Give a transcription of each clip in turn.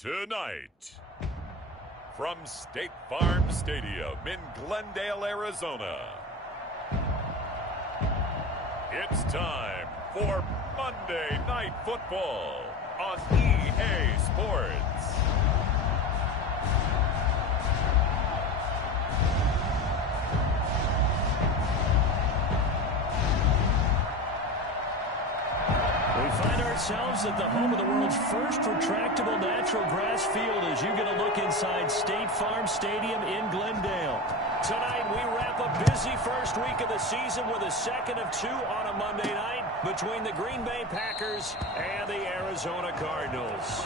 Tonight, from State Farm Stadium in Glendale, Arizona, it's time for Monday Night Football on EA Sports. Ourselves at the home of the world's first retractable natural grass field as you get a look inside State Farm Stadium in Glendale. Tonight we wrap a busy first week of the season with a second of two on a Monday night between the Green Bay Packers and the Arizona Cardinals.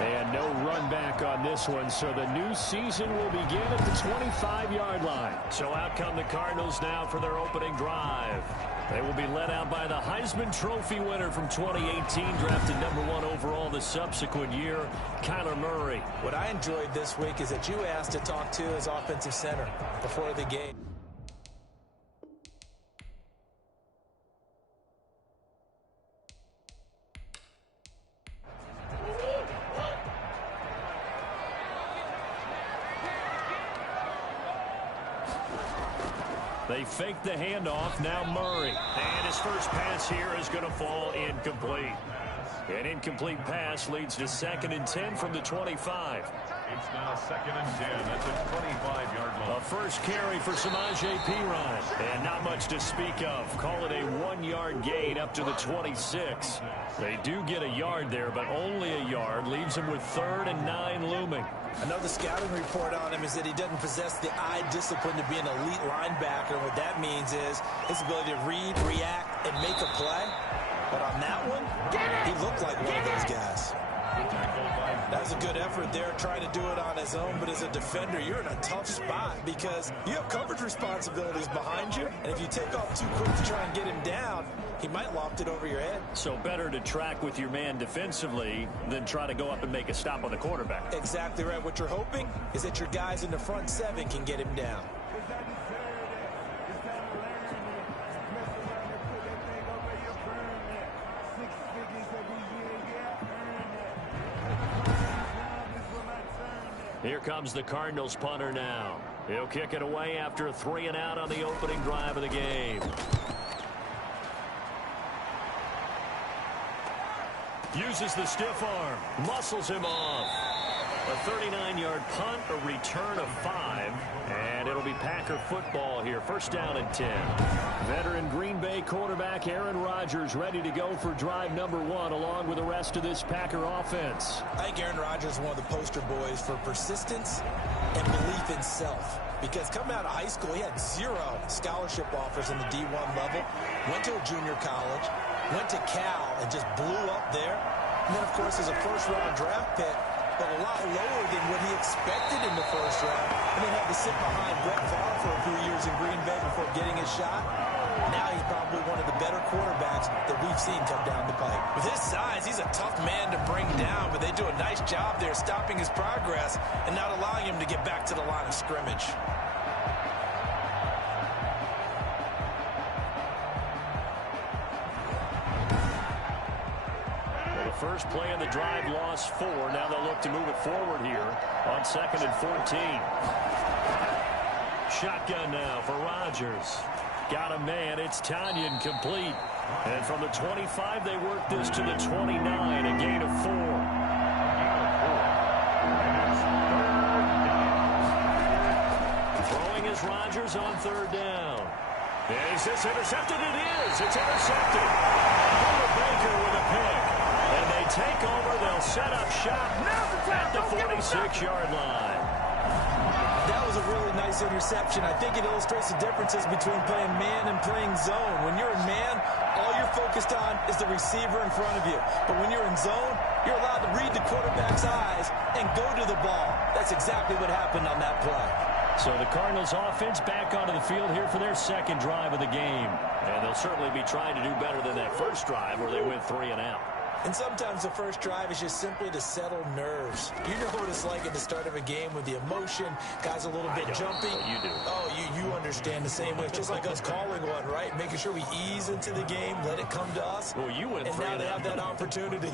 And no run back on this one, so the new season will begin at the 25-yard line. So out come the Cardinals now for their opening drive. They will be led out by the Heisman Trophy winner from 2018, drafted #1 overall the subsequent year, Kyler Murray. What I enjoyed this week is that you asked to talk to his offensive center before the game. They fake the handoff. Now Murray. And his first pass here is going to fall incomplete. An incomplete pass leads to 2nd and 10 from the 25. It's now 2nd and 10 at the 25-yard line. A first carry for Samaje Perine. And not much to speak of. Call it a 1-yard gain up to the 26. They do get a yard there, but only a yard. Leaves them with 3rd and 9 looming. I know the scouting report on him is that he doesn't possess the eye discipline to be an elite linebacker. What that means is his ability to read, react, and make a play. But on that one, he looked like one of those guys. That was a good effort there, trying to do it on his own. But as a defender, you're in a tough spot because you have coverage responsibilities behind you. And if you take off too quick to try and get him down, he might loft it over your head. So better to track with your man defensively than try to go up and make a stop on the quarterback. Exactly right. What you're hoping is that your guys in the front 7 can get him down. Here comes the Cardinals punter now. He'll kick it away after a 3 and out on the opening drive of the game. Uses the stiff arm. Muscles him off. A 39-yard punt, a return of 5. And it'll be Packer football here. 1st down and 10. Veteran Green Bay quarterback Aaron Rodgers ready to go for drive #1 along with the rest of this Packer offense. I think Aaron Rodgers is one of the poster boys for persistence and belief in self. Because coming out of high school, he had 0 scholarship offers in the D1 level. Went to a junior college. Went to Cal and just blew up there. And then, of course, as a first-round draft pick, but a lot lower than what he expected in the first round. And then had to sit behind Brett Favre for a few years in Green Bay before getting his shot. Now he's probably one of the better quarterbacks that we've seen come down the pipe. With his size, he's a tough man to bring down, but they do a nice job there stopping his progress and not allowing him to get back to the line of scrimmage. First play of the drive, lost 4. Now they'll look to move it forward here on 2nd and 14. Shotgun now for Rodgers. Got a man. It's Tanyan complete. And from the 25, they work this to the 29, a gain of 4. Throwing is Rodgers on 3rd down. Is this intercepted? It is. It's intercepted. Baker with a pick. And they take over. They'll set up shop at the 46-yard line. That was a really nice interception. I think it illustrates the differences between playing man and playing zone. When you're in man, all you're focused on is the receiver in front of you. But when you're in zone, you're allowed to read the quarterback's eyes and go to the ball. That's exactly what happened on that play. So the Cardinals offense back onto the field here for their 2nd drive of the game. And they'll certainly be trying to do better than that first drive where they went 3 and out. And sometimes the first drive is just simply to settle nerves. You know what it's like at the start of a game with the emotion, guys a little bit jumpy. You do. Oh, you understand the same way. It's just like us calling one, right? Making sure we ease into the game, let it come to us. Well, you went and 3 now and they out. have that opportunity.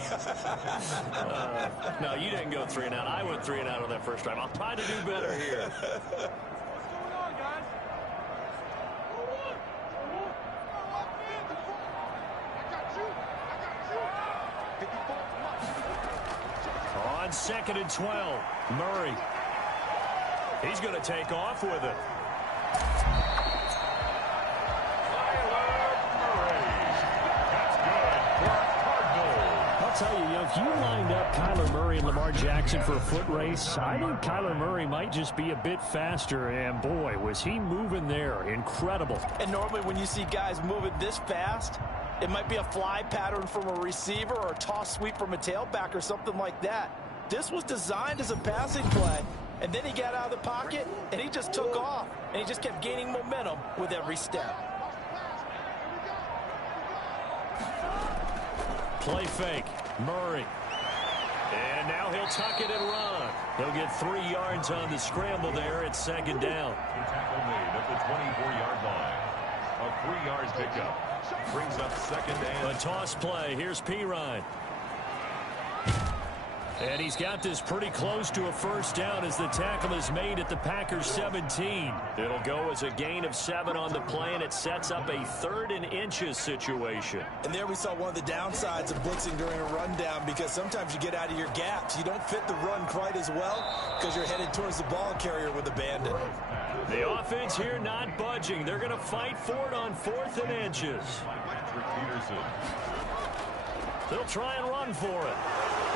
No, you didn't go 3 and out. I went 3 and out on that first drive. I'll try to do better here. On 2nd and 12, Murray. He's going to take off with it. I'll tell you, if you lined up Kyler Murray and Lamar Jackson for a foot race, I think Kyler Murray might just be a bit faster, and boy, was he moving there. Incredible. And normally when you see guys moving this fast, it might be a fly pattern from a receiver or a toss sweep from a tailback or something like that. This was designed as a passing play, and then he got out of the pocket, and he just took off, and he just kept gaining momentum with every step. Play fake. Murray. And now he'll tuck it and run. He'll get 3 yards on the scramble there at 2nd down. Tackle made at the 24-yard line. A 3-yard pickup. Brings up 2nd and... A toss play. Here's Pirine. And he's got this pretty close to a first down as the tackle is made at the Packers 17. It'll go as a gain of 7 on the play, and it sets up a 3rd and inches situation. And there we saw one of the downsides of blitzing during a rundown, because sometimes you get out of your gaps. You don't fit the run quite as well because you're headed towards the ball carrier with abandon. The offense here not budging. They're going to fight for it on 4th and inches. They'll try and run for it.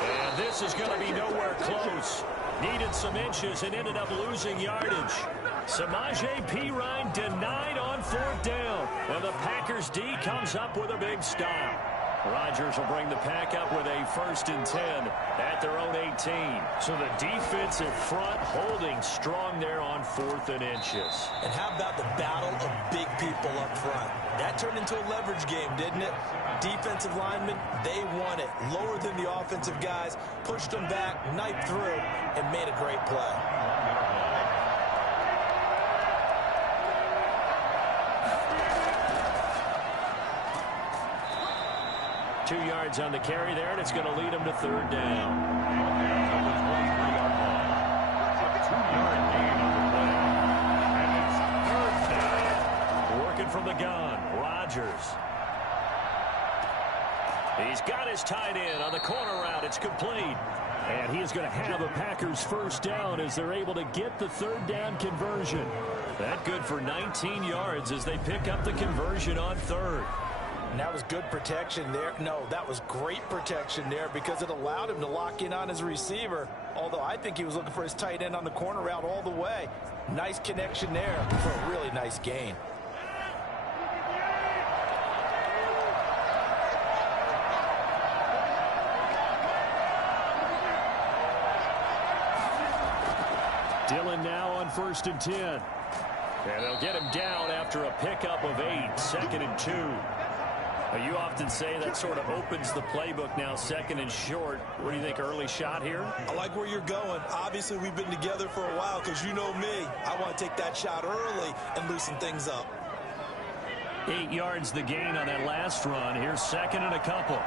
And this is going to be nowhere close. Needed some inches and ended up losing yardage. Samaje Perine denied on 4th down. And the Packers D comes up with a big stop. Rodgers will bring the pack up with a 1st and 10 at their own 18. So the defensive front holding strong there on 4th and inches. And how about the battle of big people up front? That turned into a leverage game, didn't it? Defensive linemen, they won it. Lower than the offensive guys, pushed them back, knifed through, and made a great play. Two yards on the carry there, and it's going to lead him to 3rd down. Working from the gun, Rodgers. He's got his tight end on the corner route. It's complete. And he is going to have a Packers 1st down as they're able to get the 3rd down conversion. That good for 19 yards as they pick up the conversion on 3rd. And that was good protection there. No, that was great protection there because it allowed him to lock in on his receiver. Although I think he was looking for his tight end on the corner route all the way. Nice connection there for a really nice gain. Dillon now on 1st and 10. And they'll get him down after a pickup of 8, 2nd and 2. You often say that sort of opens the playbook now, 2nd and short. What do you think, early shot here? I like where you're going. Obviously, we've been together for a while because you know me. I want to take that shot early and loosen things up. 8 yards the gain on that last run. Here's 2nd and a couple.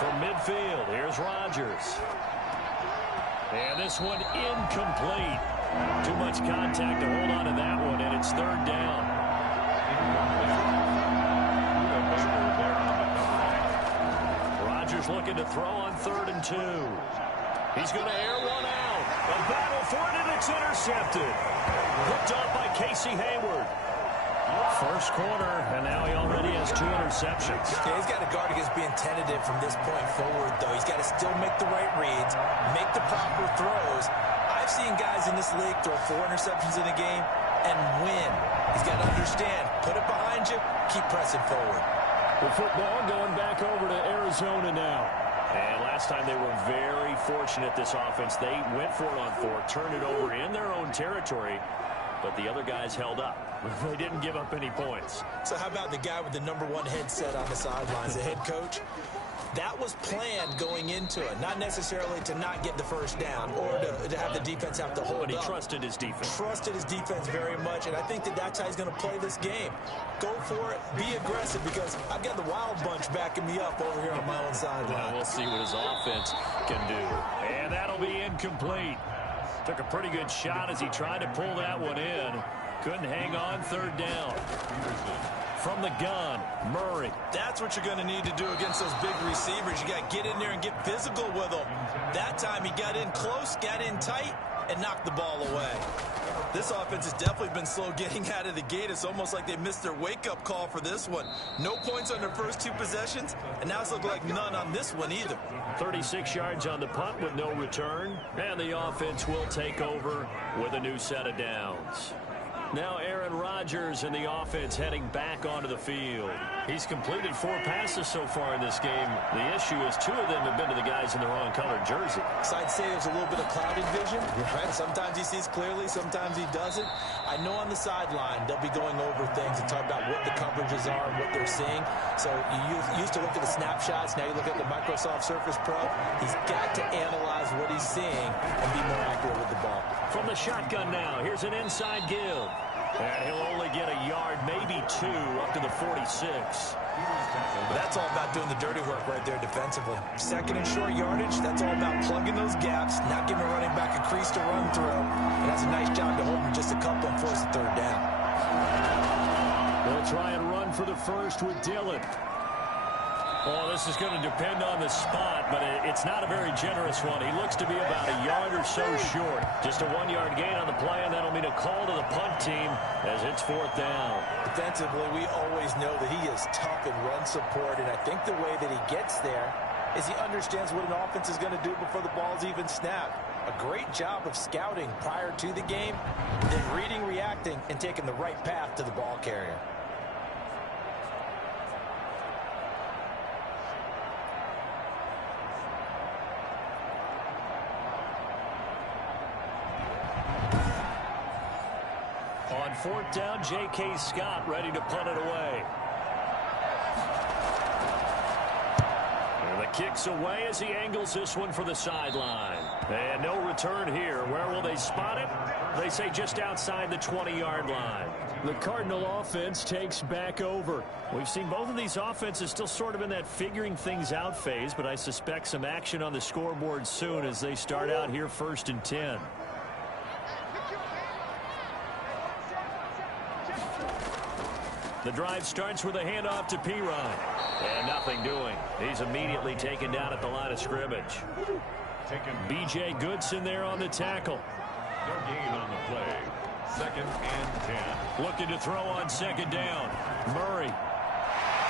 From midfield, here's Rodgers. And this one incomplete. Too much contact to hold on to that one, and it's 3rd down. Rodgers looking to throw on 3rd and 2. He's going to air one out. A battle for it, and it's intercepted. Picked off by Casey Hayward. First quarter, and now he already has 2 interceptions. Yeah, he's got to guard against being tentative from this point forward, though. He's got to still make the right reads, make the proper throws. I've seen guys in this league throw 4 interceptions in a game and win. He's got to understand, put it behind you, keep pressing forward. The football going back over to Arizona now. And last time they were very fortunate, this offense. They went for it on 4, turned it over in their own territory. but the other guys held up. They didn't give up any points. So how about the guy with the #1 headset on the sidelines, the head coach? That was planned going into it, not necessarily to not get the first down or to have the defense have to hold up. But he trusted his defense. Trusted his defense very much, and I think that's how he's going to play this game. Go for it, be aggressive, because I've got the wild bunch backing me up over here on my own sideline. Well, we'll see what his offense can do. And that'll be incomplete. Took a pretty good shot as he tried to pull that one in. Couldn't hang on, third down. From the gun, Murray. That's what you're going to need to do against those big receivers. You got to get in there and get physical with them. That time he got in close, got in tight, and knocked the ball away. This offense has definitely been slow getting out of the gate. It's almost like they missed their wake-up call for this one. No points on their first 2 possessions, and now it's looking like none on this one either. 36 yards on the punt with no return, and the offense will take over with a new set of downs. Now Aaron Rodgers and the offense heading back onto the field. He's completed 4 passes so far in this game. The issue is 2 of them have been to the guys in the wrong colored jersey. So I'd say there's a little bit of clouded vision. Right? Sometimes he sees clearly, sometimes he doesn't. I know on the sideline they'll be going over things and talk about what the coverages are and what they're seeing. So you used to look at the snapshots. Now you look at the Microsoft Surface Pro. He's got to analyze what he's seeing and be more accurate with the ball. From the shotgun now, here's an inside give. And he'll only get a yard, maybe 2, up to the 46. That's all about doing the dirty work right there defensively. Second and short yardage, that's all about plugging those gaps, not giving a running back a crease to run through. And that's a nice job to hold him just a couple and force the third down. They'll try and run for the first with Dillon. Oh, this is going to depend on the spot, but it's not a very generous one. He looks to be about a yard or so short. Just a 1-yard gain on the play, and that'll mean a call to the punt team as it's 4th down. Defensively, we always know that he is tough in run support, and I think the way that he gets there is he understands what an offense is going to do before the ball's even snapped. A great job of scouting prior to the game, then reading, reacting, and taking the right path to the ball carrier. On 4th down, J.K. Scott ready to punt it away. And the kick's away as he angles this one for the sideline. And no return here. Where will they spot it? They say just outside the 20-yard line. The Cardinal offense takes back over. We've seen both of these offenses still sort of in that figuring things out phase, but I suspect some action on the scoreboard soon as they start out here 1st and 10. The drive starts with a handoff to Pirine. And nothing doing. He's immediately taken down at the line of scrimmage. B.J. Goodson there on the tackle. No gain on the play. 2nd and 10. Looking to throw on 2nd down. Murray.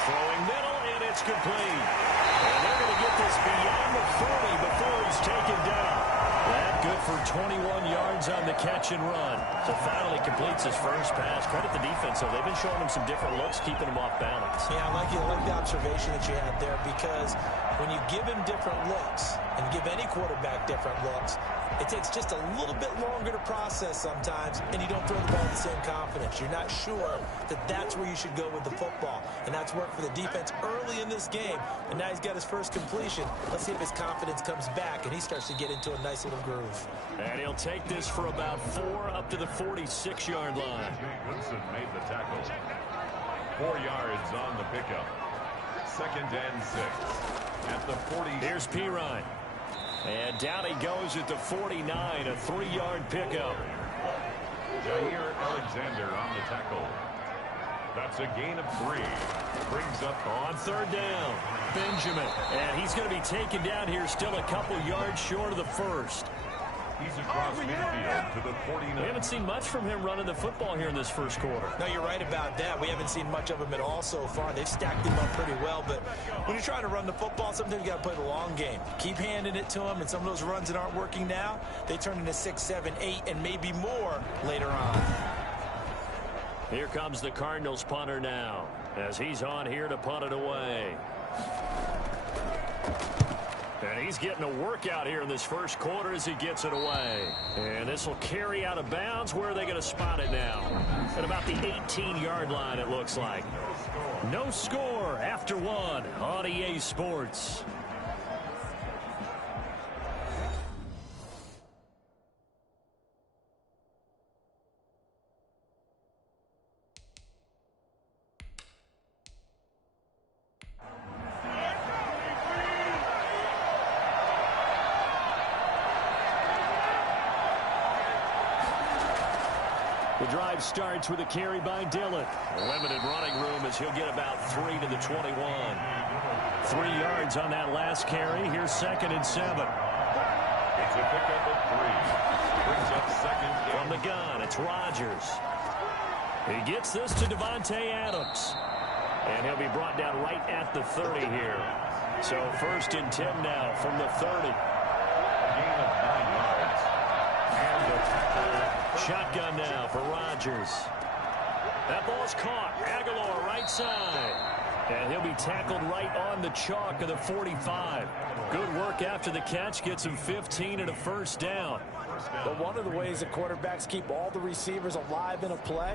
Throwing middle, and it's complete. And they're going to get this beyond the 40 before he's taken down. That good for 21 yards on the catch and run. So finally completes his first pass. Credit the defense, though. They've been showing him some different looks, keeping him off balance. Yeah, I like the observation that you had there, because when you give him different looks and give any quarterback different looks, it takes just a little bit longer to process sometimes, and you don't throw the ball with the same confidence. You're not sure that that's where you should go with the football, and that's worked for the defense early in this game, and now he's got his first completion. Let's see if his confidence comes back and he starts to get into a nice little groove. And he'll take this for about 4 up to the 46-yard line. Goodson made the tackle. 4 yards on the pickup. 2nd and 6 at the 40. Here's Pirine. And down he goes at the 49, a 3-yard pickup. Jair Alexander on the tackle. That's a gain of 3. Brings up on 3rd down, Benjamin. And he's going to be taken down here still a couple yards short of the first. He's across midfield to the 49. We haven't seen much from him running the football here in this first quarter. No, you're right about that. We haven't seen much of him at all so far. They've stacked him up pretty well, but when you're trying to run the football, sometimes you got to play the long game. Keep handing it to him, and some of those runs that aren't working now, they turn into 6, 7, 8, and maybe more later on. Here comes the Cardinals punter now, as he's on here to punt it away. And he's getting a workout here in this first quarter as he gets it away. And this will carry out of bounds. Where are they going to spot it now? At about the 18-yard line, it looks like. No score after one on EA Sports. The drive starts with a carry by Dillon. Limited running room as he'll get about 3 to the 21. 3 yards on that last carry. Here's 2nd and 7. It's a pickup of 3. Brings up 2nd. From the gun, it's Rodgers. He gets this to Devontae Adams. And he'll be brought down right at the 30 here. So 1st and 10 now from the 30. A gain of 9 yards. And a tackle. Shotgun now for Rodgers. That ball's caught. Aguilar right side. And he'll be tackled right on the chalk of the 45. Good work after the catch. Gets him 15 and a first down. But one of the ways that quarterbacks keep all the receivers alive in a play,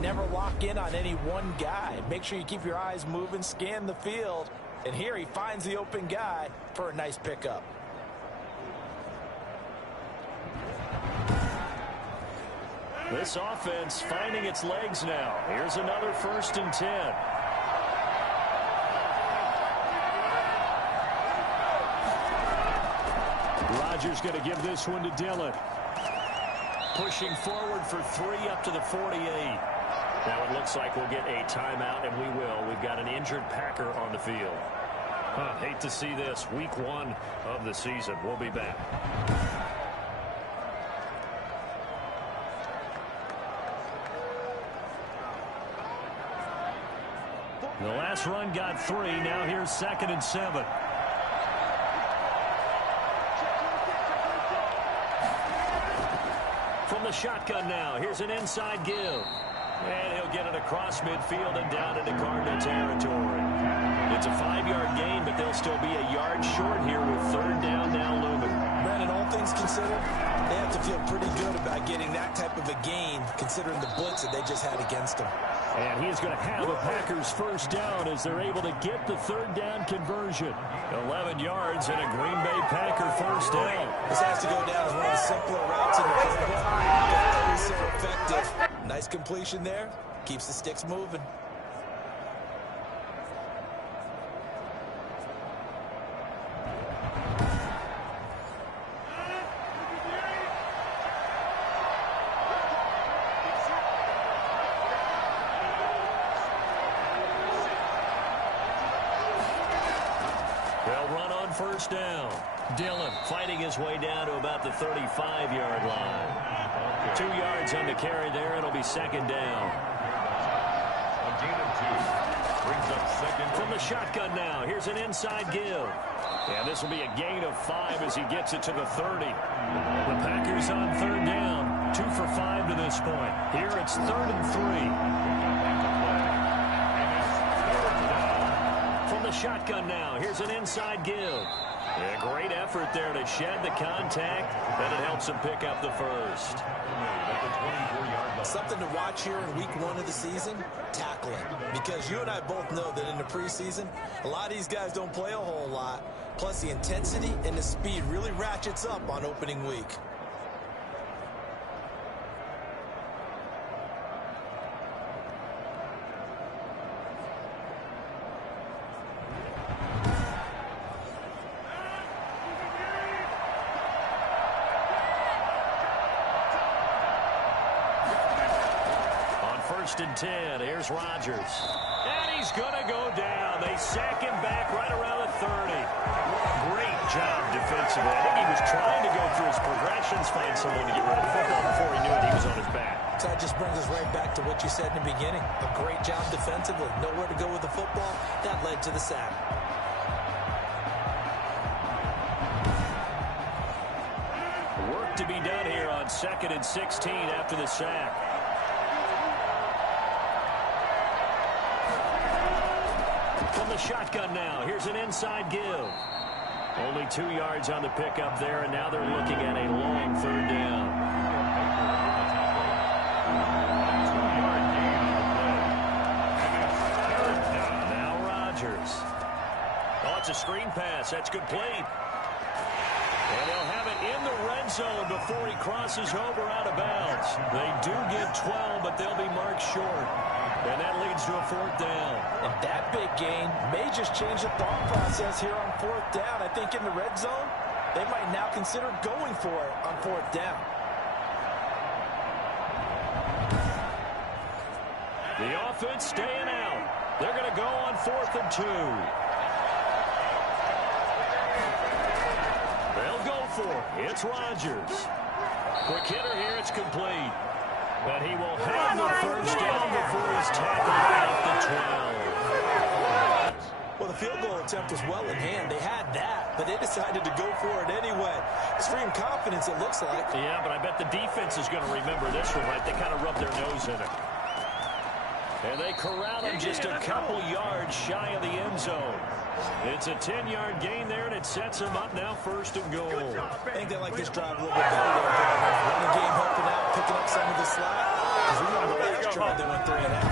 never lock in on any one guy. Make sure you keep your eyes moving, scan the field. And here he finds the open guy for a nice pickup. This offense finding its legs now. Here's another 1st and 10. Rodgers going to give this one to Dillon. Pushing forward for 3 up to the 48. Now it looks like we'll get a timeout, and we will. We've got an injured Packer on the field. Hate to see this. Week 1 of the season. We'll be back. The last run got 3. Now here's 2nd and 7. From the shotgun now, here's an inside give. And he'll get it across midfield and down into Cardinal territory. It's a 5-yard gain, but they'll still be a yard short here with 3rd down now looming. Brandon, all things considered, they have to feel pretty good about getting that type of a gain, considering the blitz that they just had against them. And he's going to have a Packers first down as they're able to get the 3rd down conversion. 11 yards and a Green Bay Packer first down. This has to go down as one of the simpler routes in the football. Always so effective. Nice completion there. Keeps the sticks moving. First down. Dillon fighting his way down to about the 35-yard line. 2 yards on the carry there. It'll be 2nd down. A gain of 2. Brings up 2nd. From the shotgun now. Here's an inside give. And this will be a gain of 5 as he gets it to the 30. The Packers on 3rd down. 2 for 5 to this point. Here it's 3rd and 3. From the shotgun now. Here's an inside give. Yeah, great effort there to shed the contact, and it helps him pick up the first. Something to watch here in week 1 of the season, tackling. Because you and I both know that in the preseason, a lot of these guys don't play a whole lot. Plus the intensity and the speed really ratchets up on opening week. And 10. Here's Rodgers. And he's going to go down. They sack him back right around the 30. Great job defensively. I think he was trying to go through his progressions, find someone to get rid of the football. Before he knew it, he was on his back. So that just brings us right back to what you said in the beginning. A great job defensively. Nowhere to go with the football. That led to the sack. Work to be done here on 2nd and 16 after the sack. From the shotgun now. Here's an inside give. Only 2 yards on the pickup there, and now they're looking at a long third down. 2-yard gain on the play. And it's third down. Now Rodgers. Oh, it's a screen pass. That's complete. And they'll have it in the red zone before he crosses over out of bounds. They do get 12, but they'll be marked short. And that leads to a fourth down. And that big gain may just change the thought process here on fourth down. I think in the red zone, they might now consider going for it on fourth down. The offense staying out. They're going to go on 4th and 2. They'll go for it. It's Rodgers. Quick hitter here. It's complete. But he will have the first down before he's tackled at the 12. Well, the field goal attempt was well in hand. They had that, but they decided to go for it anyway. Extreme confidence, it looks like. Yeah, but I bet the defense is going to remember this one, right? They kind of rubbed their nose in it. And they corral him just a couple yards shy of the end zone. It's a 10-yard gain there, and it sets them up now 1st and goal. I think they like this drive a little bit better there. Running game helping out, picking up some of the slack. Because remember the last drive, they went 3 and out.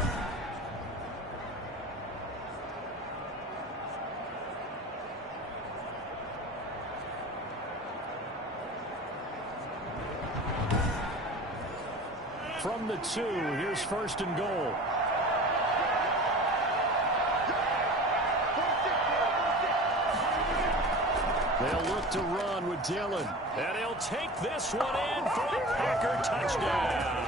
From the 2, here's 1st and goal. They'll look to run with Dillon. And he'll take this one in for a Packer touchdown.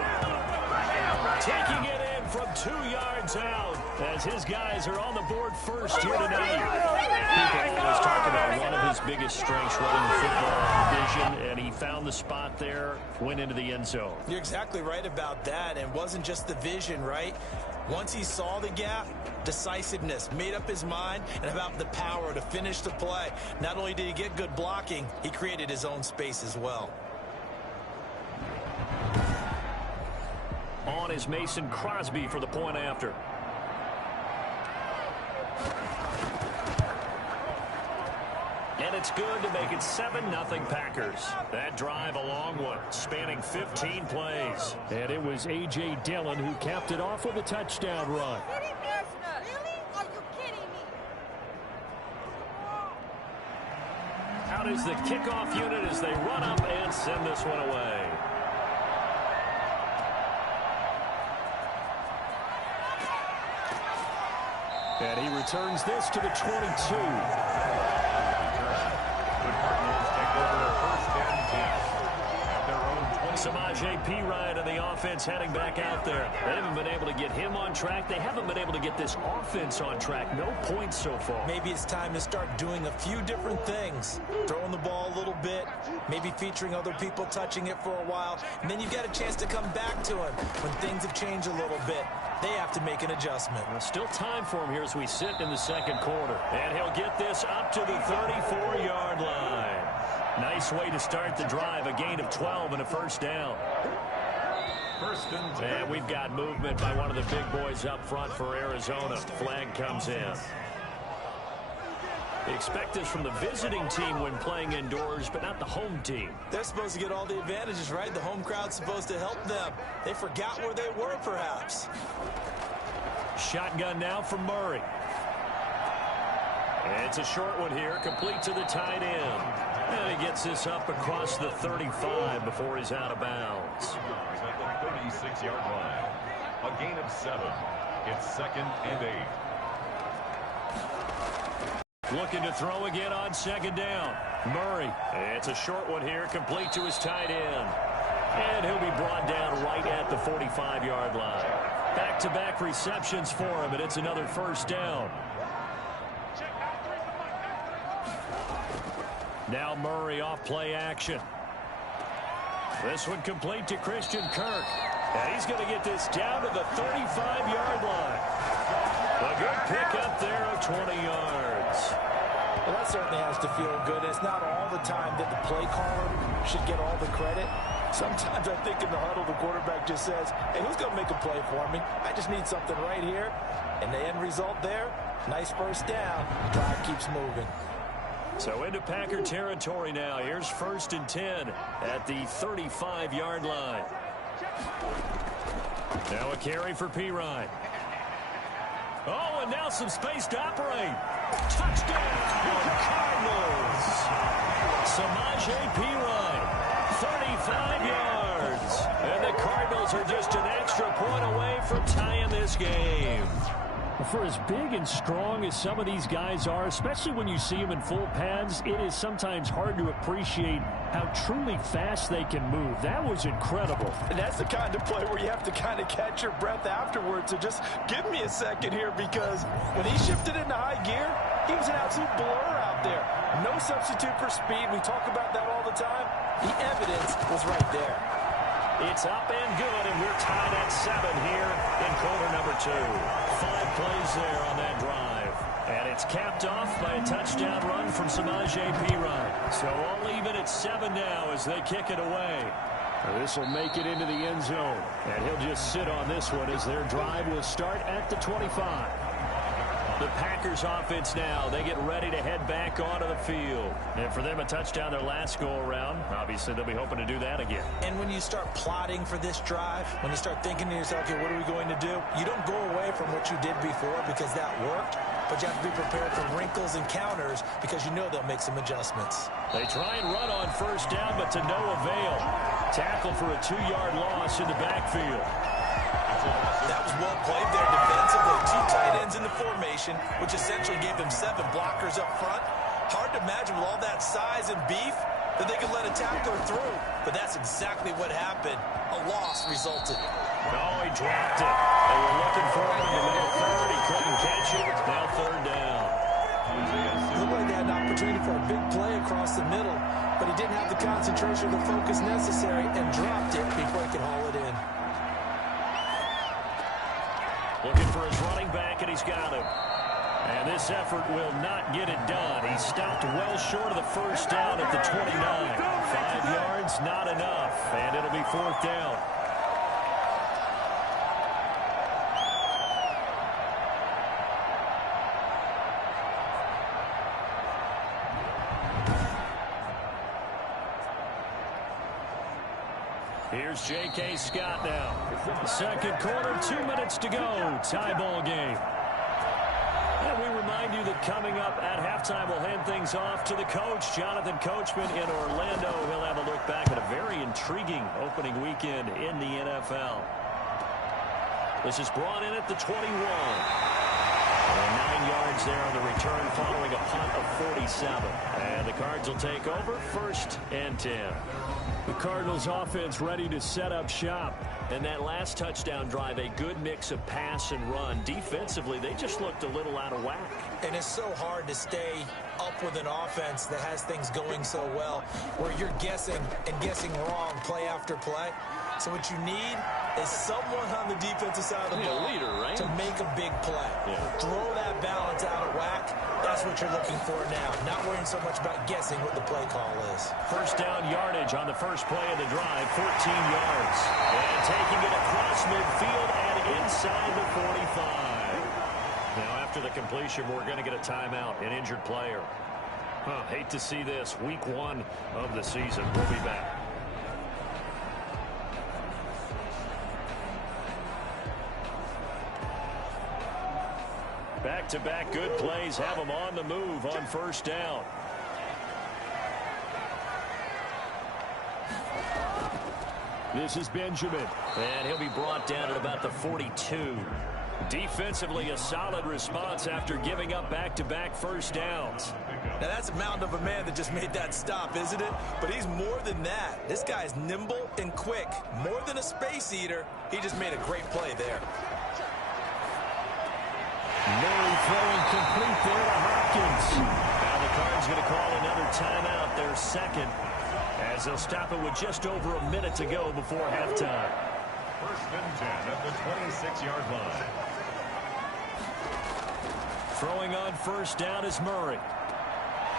Taking it in from 2 yards out as his guys are on the board first here tonight. People always talk about one of his biggest strengths running the football vision, and he found the spot there, went into the end zone. You're exactly right about that, and it wasn't just the vision, right? Once he saw the gap, decisiveness, made up his mind, and about the power to finish the play. Not only did he get good blocking, he created his own space as well. On is Mason Crosby for the point after. And it's good to make it 7-0 Packers. That drive a long one, spanning 15 plays. And it was A.J. Dillon who capped it off with a touchdown run. Really? Are you kidding me? Out is the kickoff unit as they run up and send this one away. And he returns this to the 22. Samaje Perine and the offense heading back out there. They haven't been able to get him on track. They haven't been able to get this offense on track. No points so far. Maybe it's time to start doing a few different things. Throwing the ball a little bit, maybe featuring other people touching it for a while, and then you've got a chance to come back to him when things have changed a little bit. They have to make an adjustment. Well, still time for him here as we sit in the second quarter. And he'll get this up to the 34-yard line. Nice way to start the drive. A gain of 12 and a first down. And we've got movement by one of the big boys up front for Arizona. Flag comes in. They expect this from the visiting team when playing indoors, but not the home team. They're supposed to get all the advantages, right? The home crowd's supposed to help them. They forgot where they were, perhaps. Shotgun now from Murray. And it's a short one here, complete to the tight end. And he gets this up across the 35 before he's out of bounds. He's at the 36-yard line. A gain of 7. It's 2nd and 8. Looking to throw again on 2nd down. Murray. It's a short one here, complete to his tight end. And he'll be brought down right at the 45-yard line. Back-to-back receptions for him, and it's another first down. Now Murray off play action. This one complete to Christian Kirk. And he's going to get this down to the 35-yard line. A good pickup there of 20 yards. Well, that certainly has to feel good. It's not all the time that the play caller should get all the credit. Sometimes I think in the huddle, the quarterback just says, hey, who's going to make a play for me? I just need something right here. And the end result there, nice first down. Drive keeps moving. So into Packer territory now. Here's 1st and 10 at the 35-yard line. Now a carry for Pirine. Oh, and now some space to operate. Touchdown, Cardinals. Samaje Pirine, 35 yards. And the Cardinals are just an extra point away from tying this game. For as big and strong as some of these guys are, especially when you see them in full pads, it is sometimes hard to appreciate how truly fast they can move. That was incredible. And that's the kind of play where you have to kind of catch your breath afterwards. So just give me a second here, because when he shifted into high gear, he was an absolute blur out there. No substitute for speed. We talk about that all the time. The evidence was right there. It's up and good, and we're tied at 7 here in quarter number 2. 5 plays there on that drive. And it's capped off by a touchdown run from Samaje Pirine. So all even at 7 now as they kick it away. This will make it into the end zone. And he'll just sit on this one as their drive will start at the 25. The Packers offense now, they get ready to head back onto the field. And for them, a touchdown their last go-around. Obviously, they'll be hoping to do that again. And when you start plotting for this drive, when you start thinking to yourself, okay, what are we going to do? You don't go away from what you did before because that worked, but you have to be prepared for wrinkles and counters because you know they'll make some adjustments. They try and run on 1st down, but to no avail. Tackle for a 2-yard loss in the backfield. That was well played there defensively. 2 tight ends in the formation, which essentially gave them 7 blockers up front. Hard to imagine with all that size and beef that they could let a tackler through. But that's exactly what happened. A loss resulted. Oh, he dropped it. They were looking for him in the middle third. He couldn't catch it. Now 3rd down. Looked like they had an opportunity for a big play across the middle, but he didn't have the concentration or the focus necessary and dropped it before he could haul it in. Looking for his running back, and he's got him. And this effort will not get it done. He stopped well short of the 1st down at the 29. 5 yards, not enough. And it'll be 4th down. Here's J.K. Scott now. 2nd quarter, 2 minutes to go. Tie ball game. And we remind you that coming up at halftime, we'll hand things off to the coach, Jonathan Coachman in Orlando. He'll have a look back at a very intriguing opening weekend in the NFL. This is brought in at the 21. And 9 yards there on the return following a punt of 47. And the Cards will take over 1st and 10. The Cardinals offense ready to set up shop. And that last touchdown drive, a good mix of pass and run. Defensively, they just looked a little out of whack. And it's so hard to stay up with an offense that has things going so well, where you're guessing and guessing wrong play after play. So what you need is someone on the defensive side of the ball leader, right? to make a big play. Yeah. Throw that balance out of whack. That's what you're looking for now. Not worrying so much about guessing what the play call is. 1st down yardage on the first play of the drive, 14 yards. And taking it across midfield and inside the 45. Now after the completion, we're going to get a timeout, an injured player. Hate to see this. Week 1 of the season. We'll be back. Back-to-back good plays have them on the move on 1st down. This is Benjamin. And he'll be brought down at about the 42. Defensively, a solid response after giving up back-to-back 1st downs. Now, that's a mountain of a man that just made that stop, isn't it? But he's more than that. This guy's nimble and quick. More than a space eater, he just made a great play there. Murray throwing complete there to Hopkins. Now the Cards going to call another timeout, their 2nd, as they'll stop it with just over a minute to go before halftime. 1st and 10 at the 26-yard line. Throwing on 1st down is Murray.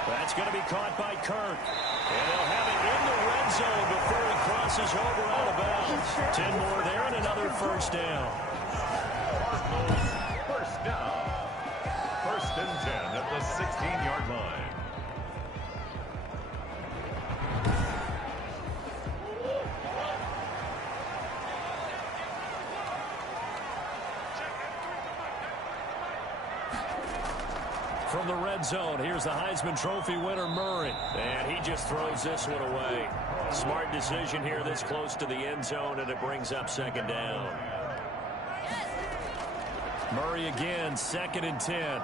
That's going to be caught by Kirk. And they'll have it in the red zone before he crosses over out of bounds. 10 more there and another 1st down. 1st down. 1st and 10 at the 16-yard line. From the red zone, here's the Heisman Trophy winner, Murray. And he just throws this one away. Smart decision here this close to the end zone, and it brings up second down. Murray again, 2nd and 10.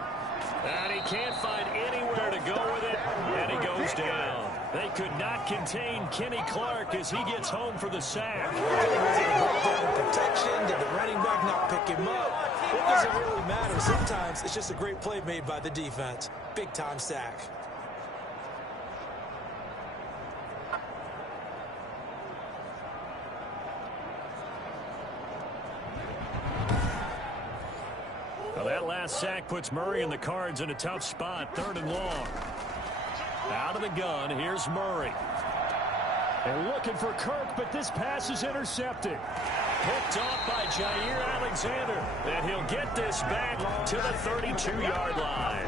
And he can't find anywhere to go with it, and he goes down. They could not contain Kenny Clark as he gets home for the sack. Protection, did the running back not pick him up? It doesn't really matter. Sometimes it's just a great play made by the defense. Big-time sack. Well, that last sack puts Murray and the Cards in a tough spot, 3rd and long. Out of the gun, here's Murray. And looking for Kirk, but this pass is intercepted. Picked off by Jair Alexander. And he'll get this back to the 32-yard line.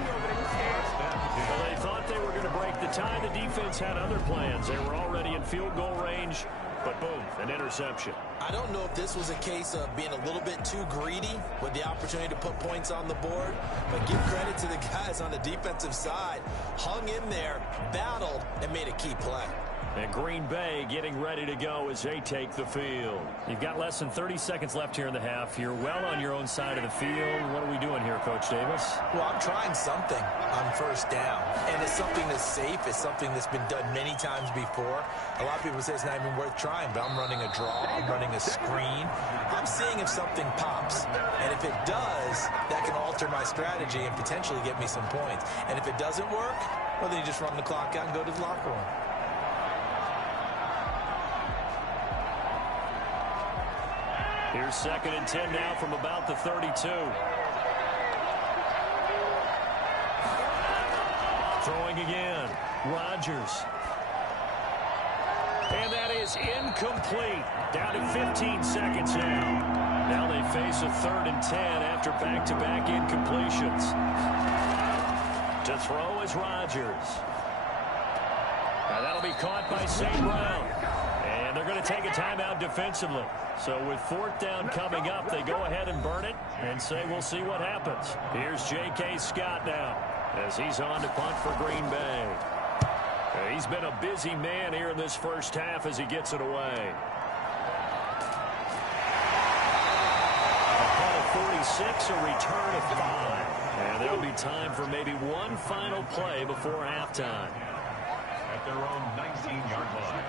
Well, they thought they were going to break the tie. The defense had other plans. They were already in field goal range. But boom, an interception. I don't know if this was a case of being a little bit too greedy with the opportunity to put points on the board, but give credit to the guys on the defensive side. Hung in there, battled, and made a key play. And Green Bay getting ready to go as they take the field. You've got less than 30 seconds left here in the half. You're well on your own side of the field. What are we doing here, Coach Davis? Well, I'm trying something on first down, and it's something that's safe. It's something that's been done many times before. A lot of people say it's not even worth trying, but I'm running a draw. I'm running a screen. I'm seeing if something pops, and if it does, that can alter my strategy and potentially get me some points. And if it doesn't work, well, then you just run the clock out and go to the locker room. Here's 2nd and 10 now from about the 32. Throwing again. Rodgers. And that is incomplete. Down to 15 seconds now. Now they face a 3rd and 10 after back-to-back incompletions. To throw is Rodgers. Now that'll be caught by St. Brown. And they're going to take a timeout defensively. So with 4th down coming up, they go ahead and burn it and say we'll see what happens. Here's J.K. Scott now as he's on to punt for Green Bay. He's been a busy man here in this first half as he gets it away. A punt of 46, a return of 5. And there'll be time for maybe one final play before halftime. At their own 19-yard line.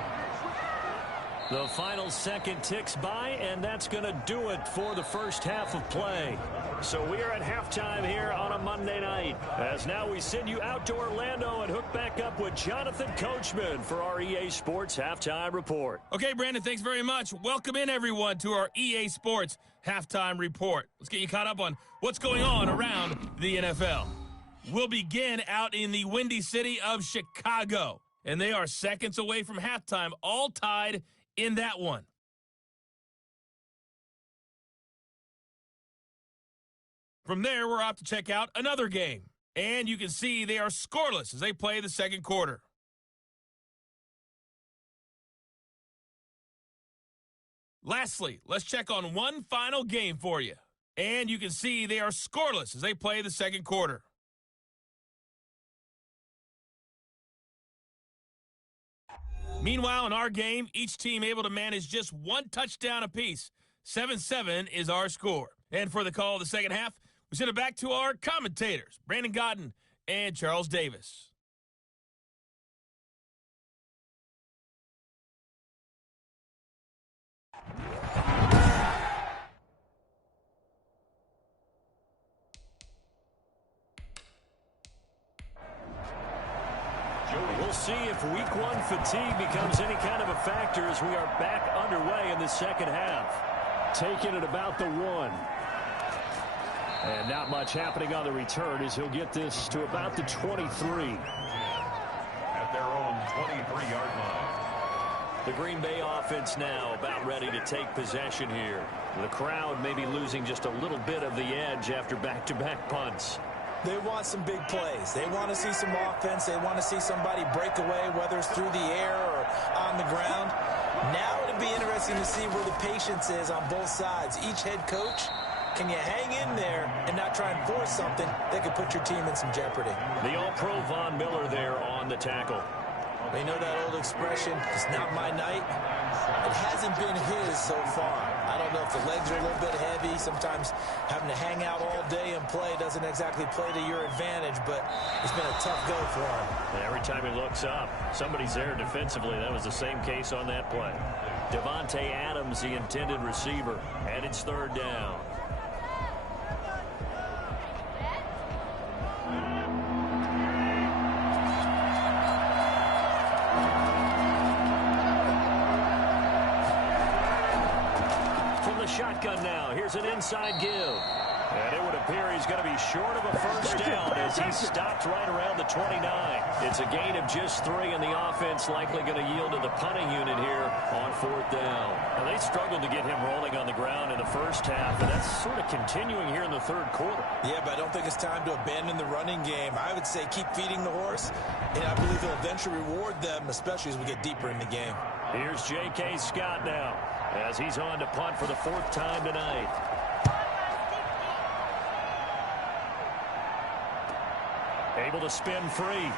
The final second ticks by, and that's going to do it for the first half of play. So we are at halftime here on a Monday night. As now we send you out to Orlando and hook back up with Jonathan Coachman for our EA Sports Halftime Report. Okay, Brandon, thanks very much. Welcome in, everyone, to our EA Sports Halftime Report. Let's get you caught up on what's going on around the NFL. We'll begin out in the windy city of Chicago, and they are seconds away from halftime, all tied in that one. From there, we're off to check out another game. And you can see they are scoreless as they play the second quarter. Lastly, let's check on one final game for you. And you can see they are scoreless as they play the second quarter. Meanwhile, in our game, each team able to manage just one touchdown apiece. 7-7 is our score. And for the call of the second half, we send it back to our commentators, Brandon Godden and Charles Davis. We'll see if week one fatigue becomes any kind of a factor as we are back underway in the second half. Taking it about the 1. And not much happening on the return as he'll get this to about the 23. At their own 23-yard line. The Green Bay offense now about ready to take possession here. The crowd may be losing just a little bit of the edge after back-to-back punts. They want some big plays. They want to see some offense. They want to see somebody break away, whether it's through the air or on the ground. Now it'll be interesting to see where the patience is on both sides. Each head coach Can you hang in there and not try and force something that could put your team in some jeopardy? The All-Pro Von Miller there on the tackle. You know that old expression, it's not my night? It hasn't been his so far. I don't know if the legs are a little bit heavy. Sometimes having to hang out all day and play doesn't exactly play to your advantage, but it's been a tough go for him. Every time he looks up, somebody's there defensively. That was the same case on that play. Devontae Adams, the intended receiver, and it's third down. Shotgun now. Here's an inside give. And it would appear he's going to be short of a first down as he stopped right around the 29. It's a gain of just 3, and the offense likely going to yield to the punting unit here on fourth down. Now, they struggled to get him rolling on the ground in the first half, and that's sort of continuing here in the third quarter. Yeah, but I don't think it's time to abandon the running game. I would say keep feeding the horse, and I believe he'll eventually reward them, especially as we get deeper in the game. Here's J.K. Scott now, as he's on to punt for the 4th time tonight. Able to spin free.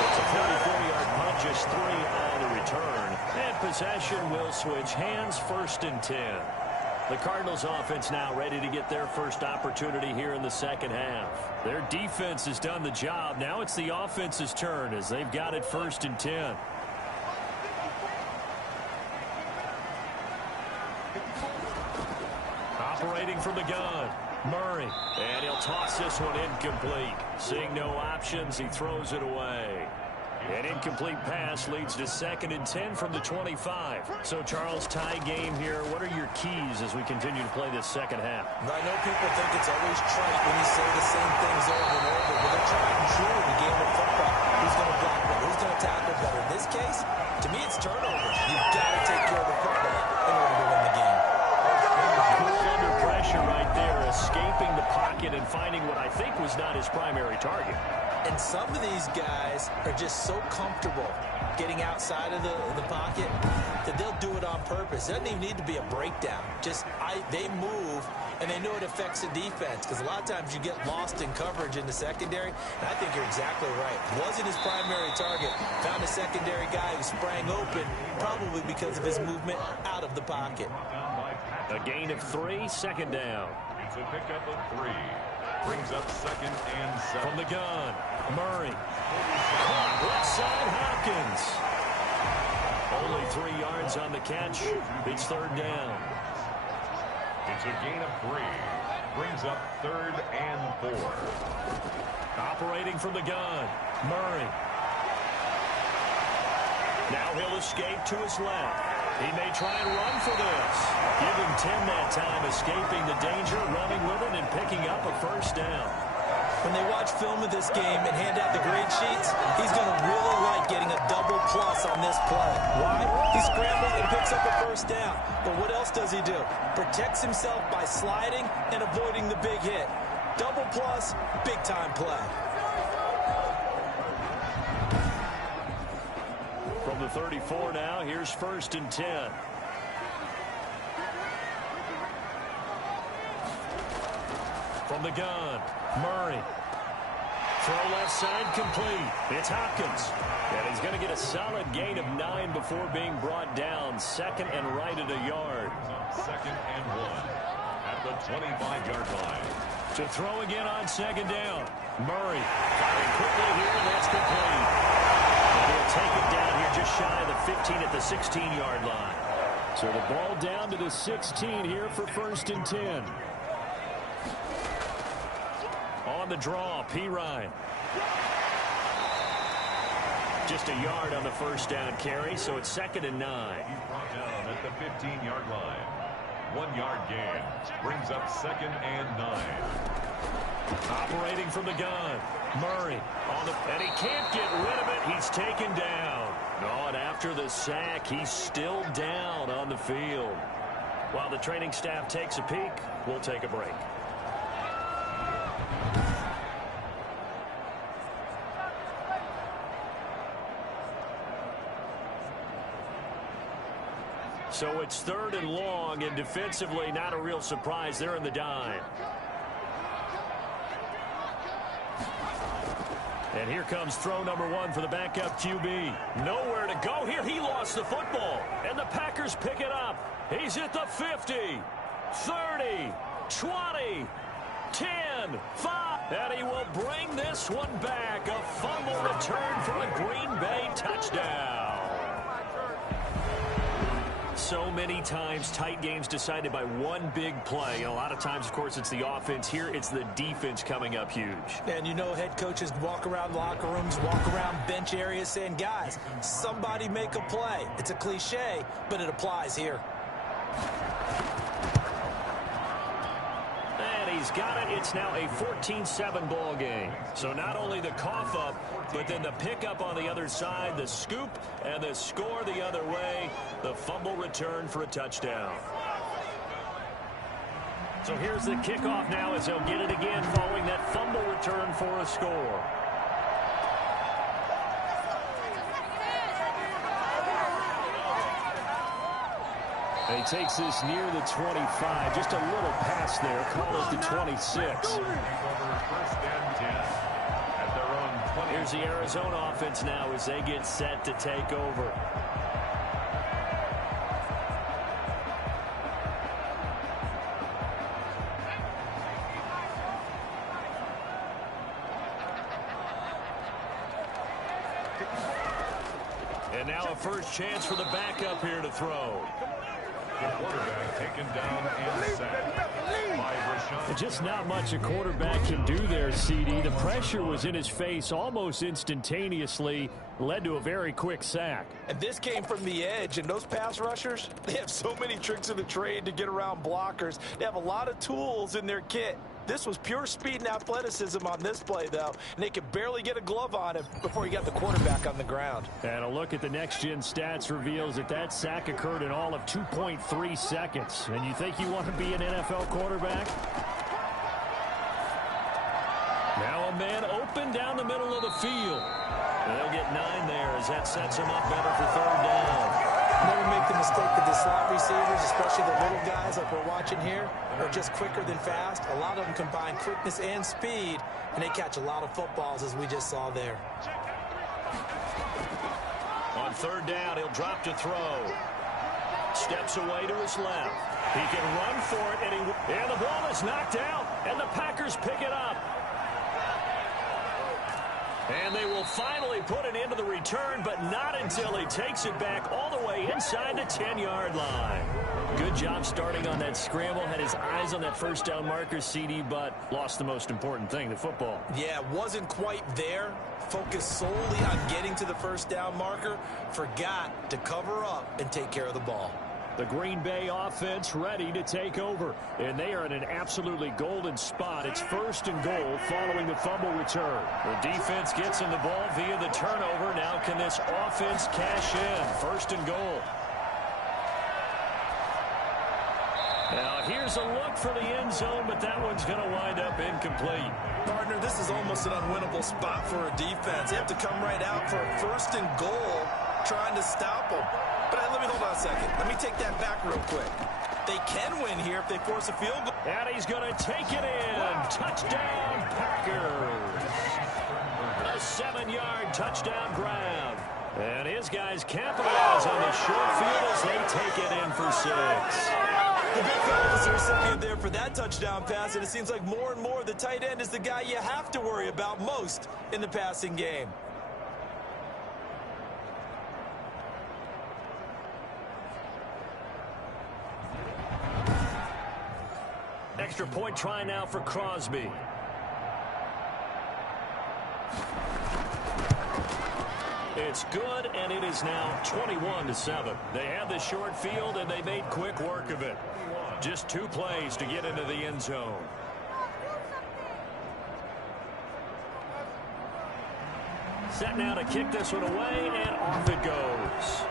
It's a 44-yard punt, just 3 on the return. And possession will switch hands, 1st and 10. The Cardinals offense now ready to get their first opportunity here in the second half. Their defense has done the job. Now it's the offense's turn as they've got it 1st and 10. Operating from the gun, Murray. And he'll toss this one incomplete. Seeing no options, he throws it away. An incomplete pass leads to 2nd and 10 from the 25. So, Charles, tie game here. What are your keys as we continue to play this second half? I know people think it's always trite when you say the same things over and over, but they're tried and true in the game of football. Who's going to block better? Who's going to tackle better? In this case, to me, it's turnovers. You've got to take care of the football in order to win the game. Cool under pressure right there, escaping the pocket and finding what I think was not his primary target. And some of these guys are just so comfortable getting outside of the pocket that they'll do it on purpose. It doesn't even need to be a breakdown. They move, and they know it affects the defense, because a lot of times you get lost in coverage in the secondary, and I think you're exactly right. Wasn't his primary target. Found a secondary guy who sprang open, probably because of his movement out of the pocket. A gain of 3, 2nd down. It's a pickup of 3. Brings up 2nd and 7. From the gun, Murray. Left side, Hopkins. Only 3 yards on the catch. It's 3rd down. It's a gain of 3. Brings up 3rd and 4. Operating from the gun, Murray. Now he'll escape to his left. He may try and run for this. Give him 10 that time, escaping the danger, running with it, and picking up a 1st down. When they watch film of this game and hand out the grade sheets, he's going to really like getting a double plus on this play. Why? He scrambles and picks up a 1st down. But what else does he do? Protects himself by sliding and avoiding the big hit. Double plus, big-time play. From the 34 now, here's 1st and 10. From the gun, Murray. Throw left side complete. It's Hopkins. And he's going to get a solid gain of 9 before being brought down. 2nd and right at a yard. 2nd and 1 at the 25-yard line. To throw again on 2nd down. Murray firing quickly here, and that's complete. And he'll take it down here just shy of the 15 at the 16-yard line. So the ball down to the 16 here for 1st and 10. On the draw, P. Ryan. Just a yard on the 1st down carry, so it's 2nd and 9. He's brought down at the 15-yard line. 1-yard gain. Brings up 2nd and 9. Operating from the gun. Murray. And he can't get rid of it. He's taken down. Oh, and after the sack, he's still down on the field. While the training staff takes a peek, we'll take a break. So it's 3rd and long, and defensively not a real surprise. They're in the dime. And here comes throw number 1 for the backup QB. Nowhere to go here. He lost the football. And the Packers pick it up. He's at the 50, 30, 20, 10, 5. And he will bring this one back. A fumble return for a Green Bay touchdown. So many times tight games decided by one big play. And a lot of times, of course, it's the offense. Here, it's the defense coming up huge. And you know head coaches walk around locker rooms, walk around bench areas saying, guys, somebody make a play. It's a cliche, but it applies here. And he's got it. It's now a 14-7 ball game. So not only the cough up, but then the pickup on the other side, the scoop, and the score the other way. The fumble return for a touchdown. So here's the kickoff now as they'll get it again following that fumble return for a score. And he takes this near the 25. Just a little pass there. Call it the 26. Here's the Arizona offense now as they get set to take over. And now a first chance for the backup here to throw. The quarterback taken down and sacked by Rashawn. Just not much a quarterback can do there, CD. The pressure was in his face almost instantaneously, led to a very quick sack. And this came from the edge, and those pass rushers, they have so many tricks of the trade to get around blockers. They have a lot of tools in their kit. This was pure speed and athleticism on this play, though, and they could barely get a glove on him before he got the quarterback on the ground. And a look at the next-gen stats reveals that sack occurred in all of 2.3 seconds. And you think you want to be an NFL quarterback? Now a man open down the middle of the field. And they'll get 9 there as that sets him up better for 3rd down. Never make the mistake that the slot receivers, especially the little guys like we're watching here, are just quicker than fast. A lot of them combine quickness and speed, and they catch a lot of footballs, as we just saw there. On 3rd down, he'll drop to throw. Steps away to his left. He can run for it, and the ball is knocked out, and the Packers pick it up. And they will finally put it into the return, but not until he takes it back all the way inside the 10-yard line. Good job starting on that scramble. Had his eyes on that first down marker, CD, but lost the most important thing, the football. Yeah, wasn't quite there. Focused solely on getting to the first down marker. Forgot to cover up and take care of the ball. The Green Bay offense ready to take over. And they are in an absolutely golden spot. It's 1st and goal following the fumble return. The defense gets him the ball via the turnover. Now can this offense cash in? 1st and goal. Now here's a look for the end zone, but that one's going to wind up incomplete. Partner, this is almost an unwinnable spot for a defense. They have to come right out for a 1st and goal trying to stop them. But let me hold on a second. Let me take that back real quick. They can win here if they force a field goal. And he's going to take it in. Touchdown, Packers. A 7-yard touchdown grab. And his guys capitalize on the short field as they take it in for 6. The big fella was the recipient there for that touchdown pass, and it seems like more and more the tight end is the guy you have to worry about most in the passing game. Extra point try now for Crosby. It's good, and it is now 21-7. They had the short field, and they made quick work of it. Just 2 plays to get into the end zone. Set now to kick this one away, and off it goes.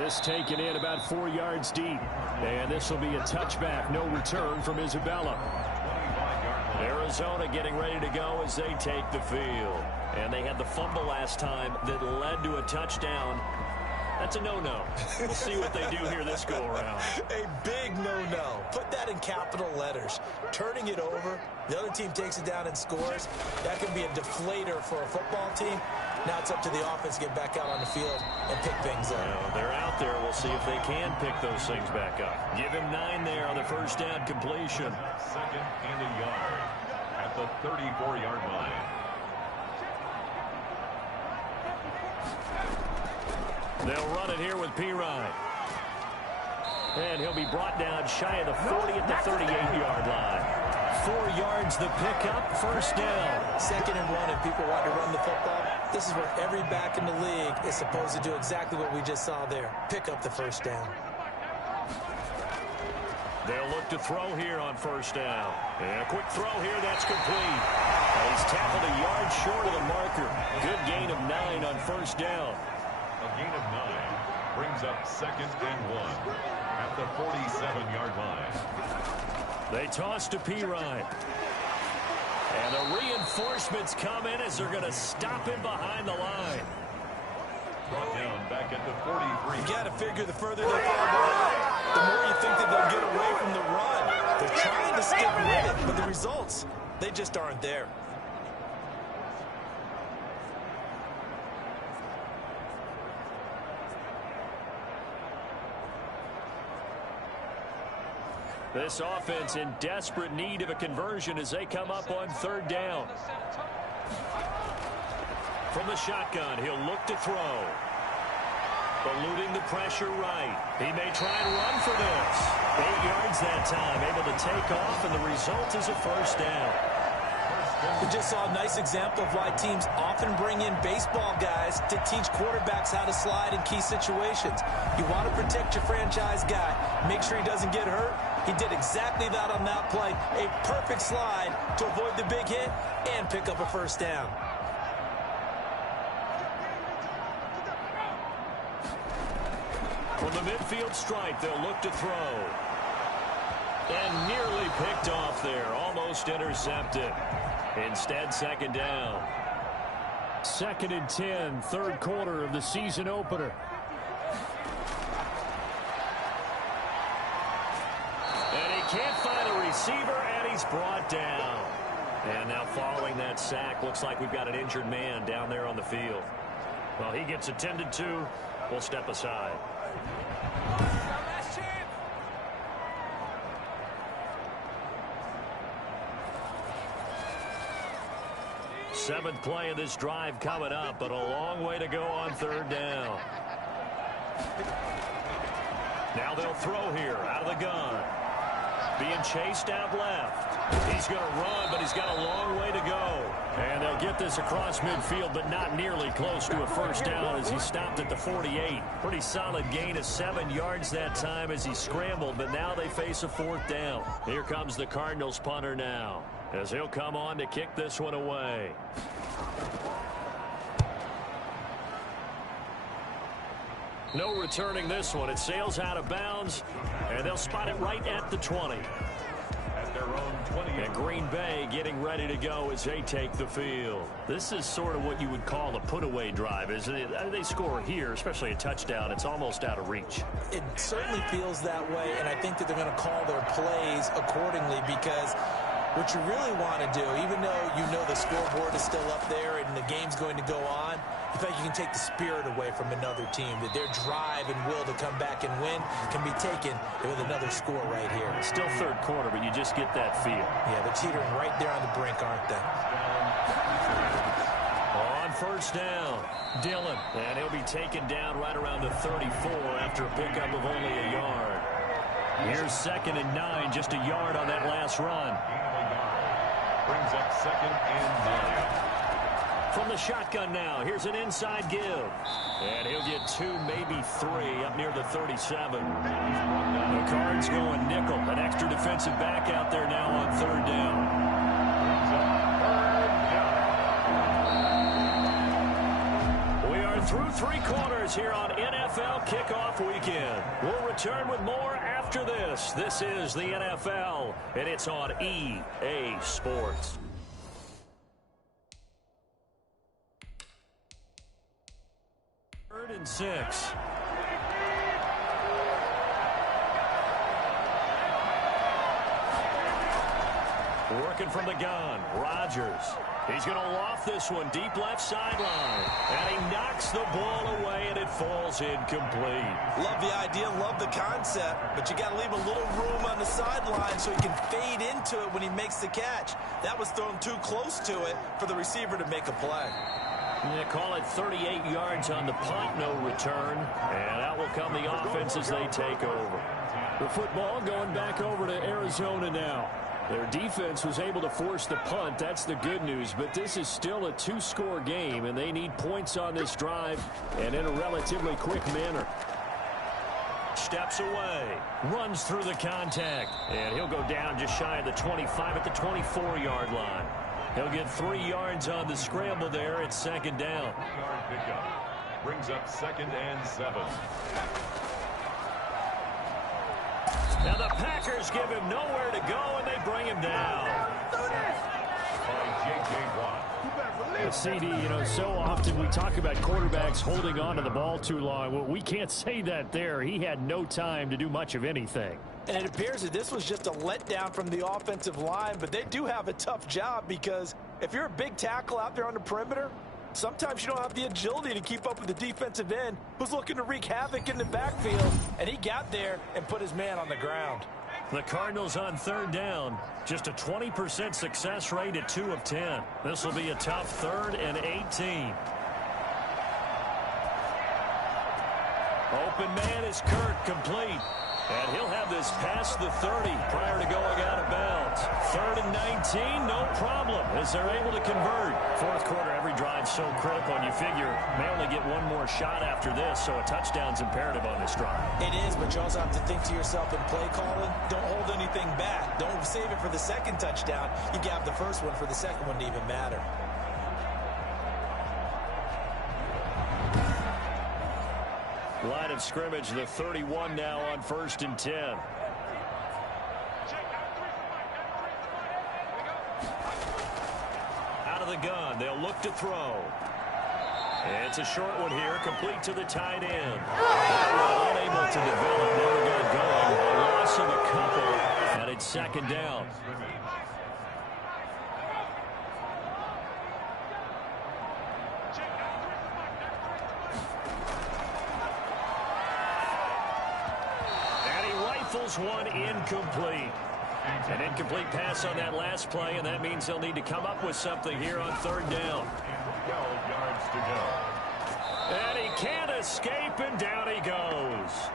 This taken in about 4 yards deep. And this will be a touchback. No return from Isabella. Arizona getting ready to go as they take the field. And they had the fumble last time that led to a touchdown. That's a no-no. We'll see what they do here this go-around. A big no-no. Put that in capital letters. Turning it over, the other team takes it down and scores. That can be a deflator for a football team. Now it's up to the offense to get back out on the field and pick things up. Well, they're out there. We'll see if they can pick those things back up. Give him 9 there on the first down completion. Second and a yard at the 34-yard line. They'll run it here with Pirine. And he'll be brought down shy of the 40 at the 38-yard line. 4 yards the pickup, first down. Second and 1, and people want to run the football. This is where every back in the league is supposed to do exactly what we just saw there. Pick up the first down. They'll look to throw here on first down. And a quick throw here, that's complete. He's tackled a yard short of the marker. Good gain of 9 on first down. A gain of 9 brings up second and 1 at the 47-yard line. They toss to Pirine. And the reinforcements come in as they're going to stop him behind the line. Brought down back at the 43. You got to figure the further they fall behind, the more you think that they'll get away from the run. They're trying to stick with it, but the results, they just aren't there. This offense in desperate need of a conversion as they come up on third down. From the shotgun, he'll look to throw. Eluding the pressure right. He may try and run for this. 8 yards that time, able to take off, and the result is a first down. We just saw a nice example of why teams often bring in baseball guys to teach quarterbacks how to slide in key situations. You want to protect your franchise guy. Make sure he doesn't get hurt. He did exactly that on that play. A perfect slide to avoid the big hit and pick up a first down. From the midfield stripe, they'll look to throw. And nearly picked off there. Almost intercepted. Instead, second down. 2nd and 10, third quarter of the season opener. And he can't find a receiver, and he's brought down. And now following that sack, looks like we've got an injured man down there on the field. Well, he gets attended to. We'll step aside. Seventh play of this drive coming up, but a long way to go on third down. Now they'll throw here out of the gun. Being chased out left. He's going to run, but he's got a long way to go. And they'll get this across midfield, but not nearly close to a first down as he stopped at the 48. Pretty solid gain of 7 yards that time as he scrambled, but now they face a fourth down. Here comes the Cardinals punter now, as he'll come on to kick this one away. No returning this one. It sails out of bounds, and they'll spot it right at the 20. At their own 20. And Green Bay getting ready to go as they take the field. This is sort of what you would call a put-away drive, isn't it? They score here, especially a touchdown. It's almost out of reach. It certainly feels that way, and I think that they're going to call their plays accordingly because what you really want to do, even though you know the scoreboard is still up there and the game's going to go on, I feel like you can take the spirit away from another team, that their drive and will to come back and win can be taken with another score right here. Still third quarter, but you just get that feel. Yeah, they're teetering right there on the brink, aren't they? On first down, Dillon. And he'll be taken down right around the 34 after a pickup of only a yard. Here's 2nd and 9, just a yard on that last run. Brings up 2nd and 9. From the shotgun now, here's an inside give. And he'll get 2, maybe 3 up near the 37. The Cards going nickel. An extra defensive back out there now on third down. We are through 3 quarters here on NFL Kickoff Weekend. We'll return with more after this. This is the NFL, and it's on EA Sports. 3rd and 6. Working from the gun, Rodgers. He's going to loft this one deep left sideline. And he knocks the ball away, and it falls incomplete. Love the idea, love the concept, but you got to leave a little room on the sideline so he can fade into it when he makes the catch. That was thrown too close to it for the receiver to make a play. Yeah, call it 38 yards on the punt, no return. And out will come the offense as they take over. The football going back over to Arizona now. Their defense was able to force the punt. That's the good news. But this is still a two-score game, and they need points on this drive and in a relatively quick manner. Steps away, runs through the contact, and he'll go down just shy of the 25 at the 24-yard line. He'll get 3 yards on the scramble there. It's second down. Yard pickup brings up 2nd and 7. Now the Packers give him nowhere to go, and they bring him down. By J.J. Watt. CD, so often we talk about quarterbacks holding on to the ball too long. Well, we can't say that there. He had no time to do much of anything. And it appears that this was just a letdown from the offensive line, but they do have a tough job because if you're a big tackle out there on the perimeter, sometimes you don't have the agility to keep up with the defensive end who's looking to wreak havoc in the backfield, and he got there and put his man on the ground. The Cardinals on 3rd down. Just a 20% success rate at 2 of 10. This will be a tough 3rd and 18. Open man is Kirk, complete. And he'll have this past the 30 prior to going out of bounds. 3rd and 19, no problem, as they're able to convert. Fourth quarter, every drive so critical, and you figure may only get one more shot after this, so a touchdown's imperative on this drive. It is, but you also have to think to yourself in play calling, don't hold anything back. Don't save it for the second touchdown. You gap the first one for the second one to even matter. Line of scrimmage, the 31 now on 1st and 10. Out of the gun, they'll look to throw. It's a short one here, complete to the tight end. Unable to develop, never got going. A loss of a couple, and it's 2nd down. One incomplete. An incomplete pass on that last play, and that means they'll need to come up with something here on 3rd down. 12 yards to go. And he can't escape, and down he goes.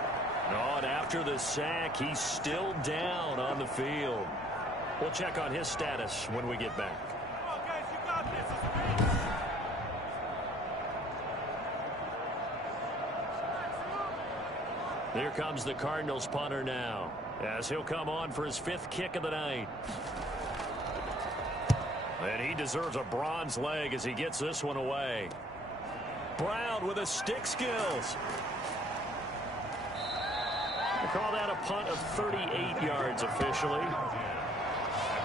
And after the sack, he's still down on the field. We'll check on his status when we get back. Here comes the Cardinals punter now, as he'll come on for his 5th kick of the night. And he deserves a bronze leg as he gets this one away. Brown with his stick skills. They call that a punt of 38 yards officially.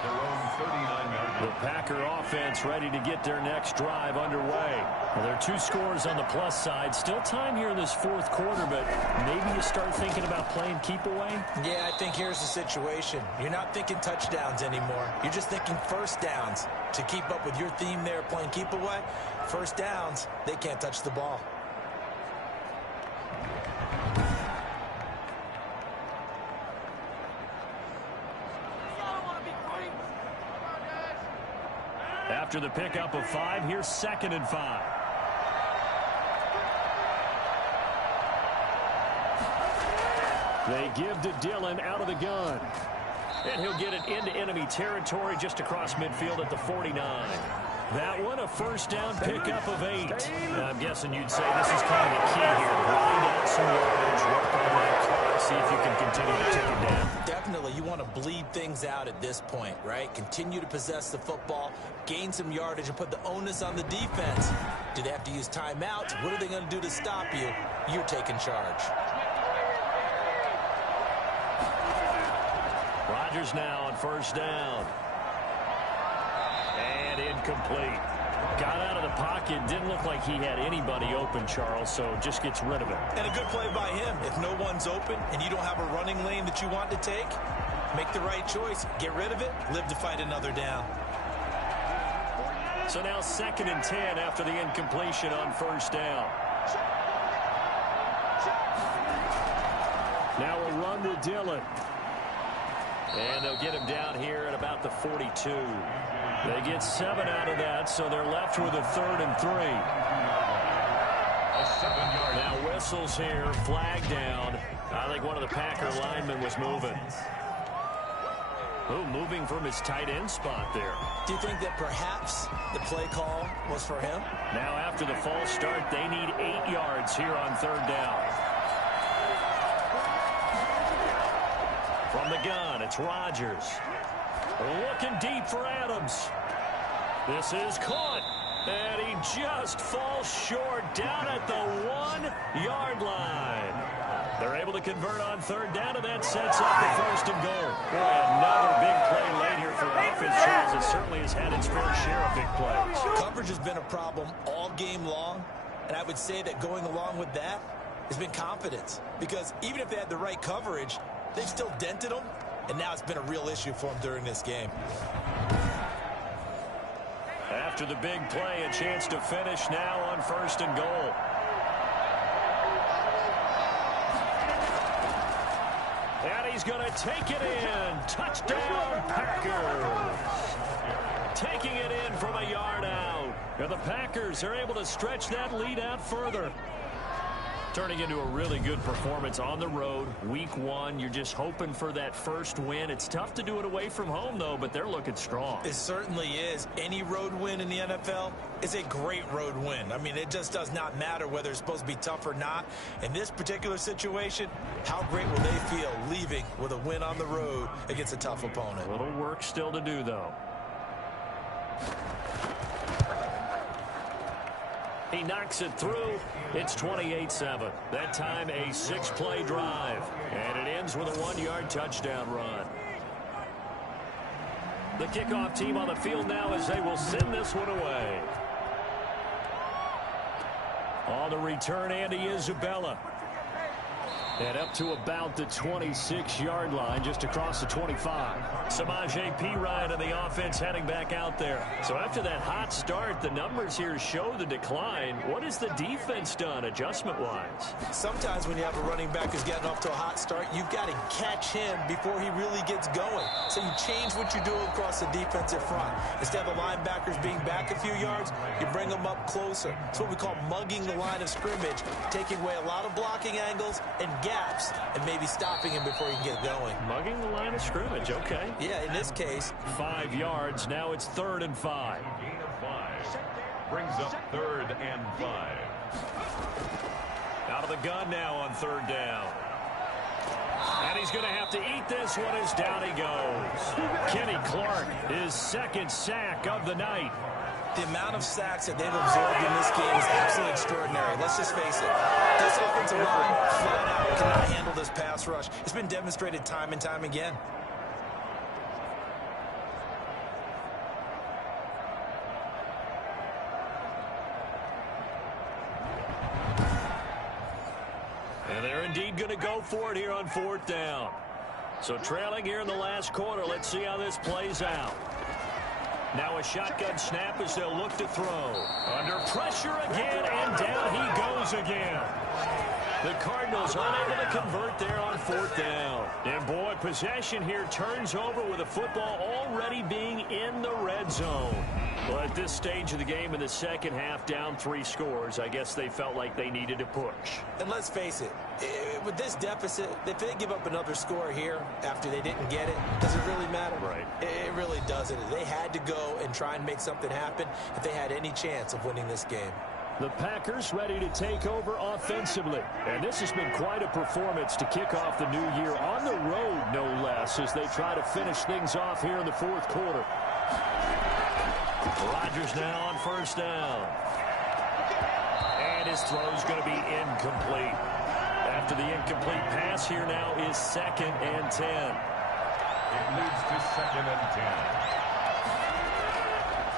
Their own 39-yard The Packer offense ready to get their next drive underway. Well, there are 2 scores on the plus side. Still time here in this 4th quarter, but maybe you start thinking about playing keep away? Yeah, I think here's the situation. You're not thinking touchdowns anymore. You're just thinking first downs. To keep up with your theme there, playing keep away, first downs, they can't touch the ball. After the pickup of 5, here's 2nd and 5. They give to Dillon out of the gun. And he'll get it into enemy territory just across midfield at the 49. That one, a first down pickup of 8. I'm guessing you'd say this is kind of the key here. Grind out some yardage, work on that clock, see if you can continue to tick it down. Definitely, you want to bleed things out at this point, right? Continue to possess the football, gain some yardage, and put the onus on the defense. Do they have to use timeouts? What are they going to do to stop you? You're taking charge. Rodgers now on first down. And incomplete. Got out of the pocket. Didn't look like he had anybody open, Charles, so just gets rid of it. And a good play by him. If no one's open and you don't have a running lane that you want to take, Make the right choice. Get rid of it. Live to fight another down. So now 2nd and 10 after the incompletion on 1st down. Now a run with Dillon. And they'll get him down here at about the 42. They get 7 out of that, so they're left with a 3rd and 3. Now whistles here, flag down. I think one of the Packer linemen was moving. Oh, moving from his tight end spot there. Do you think that perhaps the play call was for him? Now after the false start, they need 8 yards here on 3rd down. From the gun, it's Rodgers. Looking deep for Adams. This is caught. And he just falls short down at the 1-yard line. They're able to convert on 3rd down, and that sets up the 1st and goal. Boy, another big play late here for offense, Charles. It certainly has had its fair share of big plays. Coverage has been a problem all game long, and I would say that going along with that has been confidence. Because even if they had the right coverage, they've still dented them, and now it's been a real issue for them during this game. After the big play, a chance to finish now on 1st and goal. And he's going to take it in. Touchdown, Packers. Taking it in from a yard out. And the Packers are able to stretch that lead out further. Turning into a really good performance on the road. Week 1, you're just hoping for that first win. It's tough to do it away from home, though, but they're looking strong. It certainly is. Any road win in the NFL is a great road win. I mean, it just does not matter whether it's supposed to be tough or not. In this particular situation, how great will they feel leaving with a win on the road against a tough opponent? A little work still to do, though. He knocks it through. It's 28-7. That time a 6-play drive. And it ends with a 1-yard touchdown run. The kickoff team on the field now as they will send this one away. On the return, Andy Isabella. And up to about the 26-yard line, just across the 25. Samaje Perine and the offense heading back out there. So after that hot start, the numbers here show the decline. What has the defense done adjustment-wise? Sometimes when you have a running back who's getting off to a hot start, you've got to catch him before he really gets going. So you change what you do across the defensive front. Instead of the linebackers being back a few yards, you bring them up closer. It's what we call mugging the line of scrimmage, taking away a lot of blocking angles and gaps, and maybe stopping him before he can get going. Mugging the line of scrimmage, okay. Yeah, in this case. 5 yards, now it's 3rd and 5. Gain of 5. Brings up 3rd and 5. Out of the gun now on 3rd down. And he's going to have to eat this one as down he goes. Kenny Clark, his 2nd sack of the night. The amount of sacks that they've absorbed in this game is absolutely extraordinary. Let's just face it. This offensive line, flat out, cannot handle this pass rush. It's been demonstrated time and time again. And they're indeed going to go for it here on 4th down. So trailing here in the last quarter. Let's see how this plays out. Now a shotgun snap as they'll look to throw. Under pressure again, and down he goes again. The Cardinals unable to convert there on 4th down. And boy, possession here turns over with the football already being in the red zone. Well, at this stage of the game in the second half, down 3 scores, I guess they felt like they needed to push. And let's face it, with this deficit, if they give up another score here after they didn't get it, does it really matter? Right. It really doesn't. They had to go and try and make something happen if they had any chance of winning this game. The Packers ready to take over offensively. And this has been quite a performance to kick off the new year on the road, no less, as they try to finish things off here in the 4th quarter. Rodgers now on 1st down. And his throw's going to be incomplete. After the incomplete pass, here now is 2nd and 10. It leads to 2nd and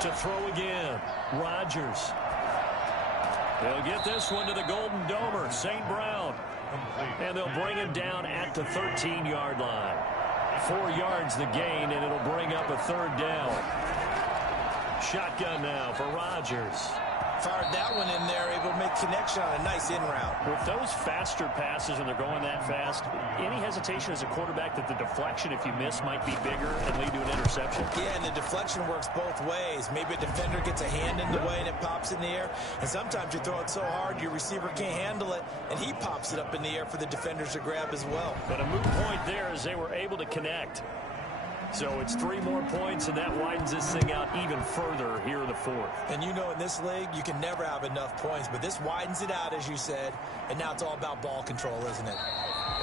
10. To throw again, Rodgers. They'll get this one to the Golden Domer, St. Brown. And they'll bring him down at the 13-yard line. 4 yards the gain, and it'll bring up a 3rd down. Shotgun now for Rodgers. Fired that one in there, able to make connection on a nice in route. With those faster passes when they're going that fast, any hesitation as a quarterback that the deflection, if you miss, might be bigger and lead to an interception? Yeah, and the deflection works both ways. Maybe a defender gets a hand in the way and it pops in the air. And sometimes you throw it so hard your receiver can't handle it, and he pops it up in the air for the defenders to grab as well. But a moot point there as they were able to connect. So it's 3 more points, and that widens this thing out even further here in the 4th. And you know in this league, you can never have enough points, but this widens it out, as you said, and now it's all about ball control, isn't it?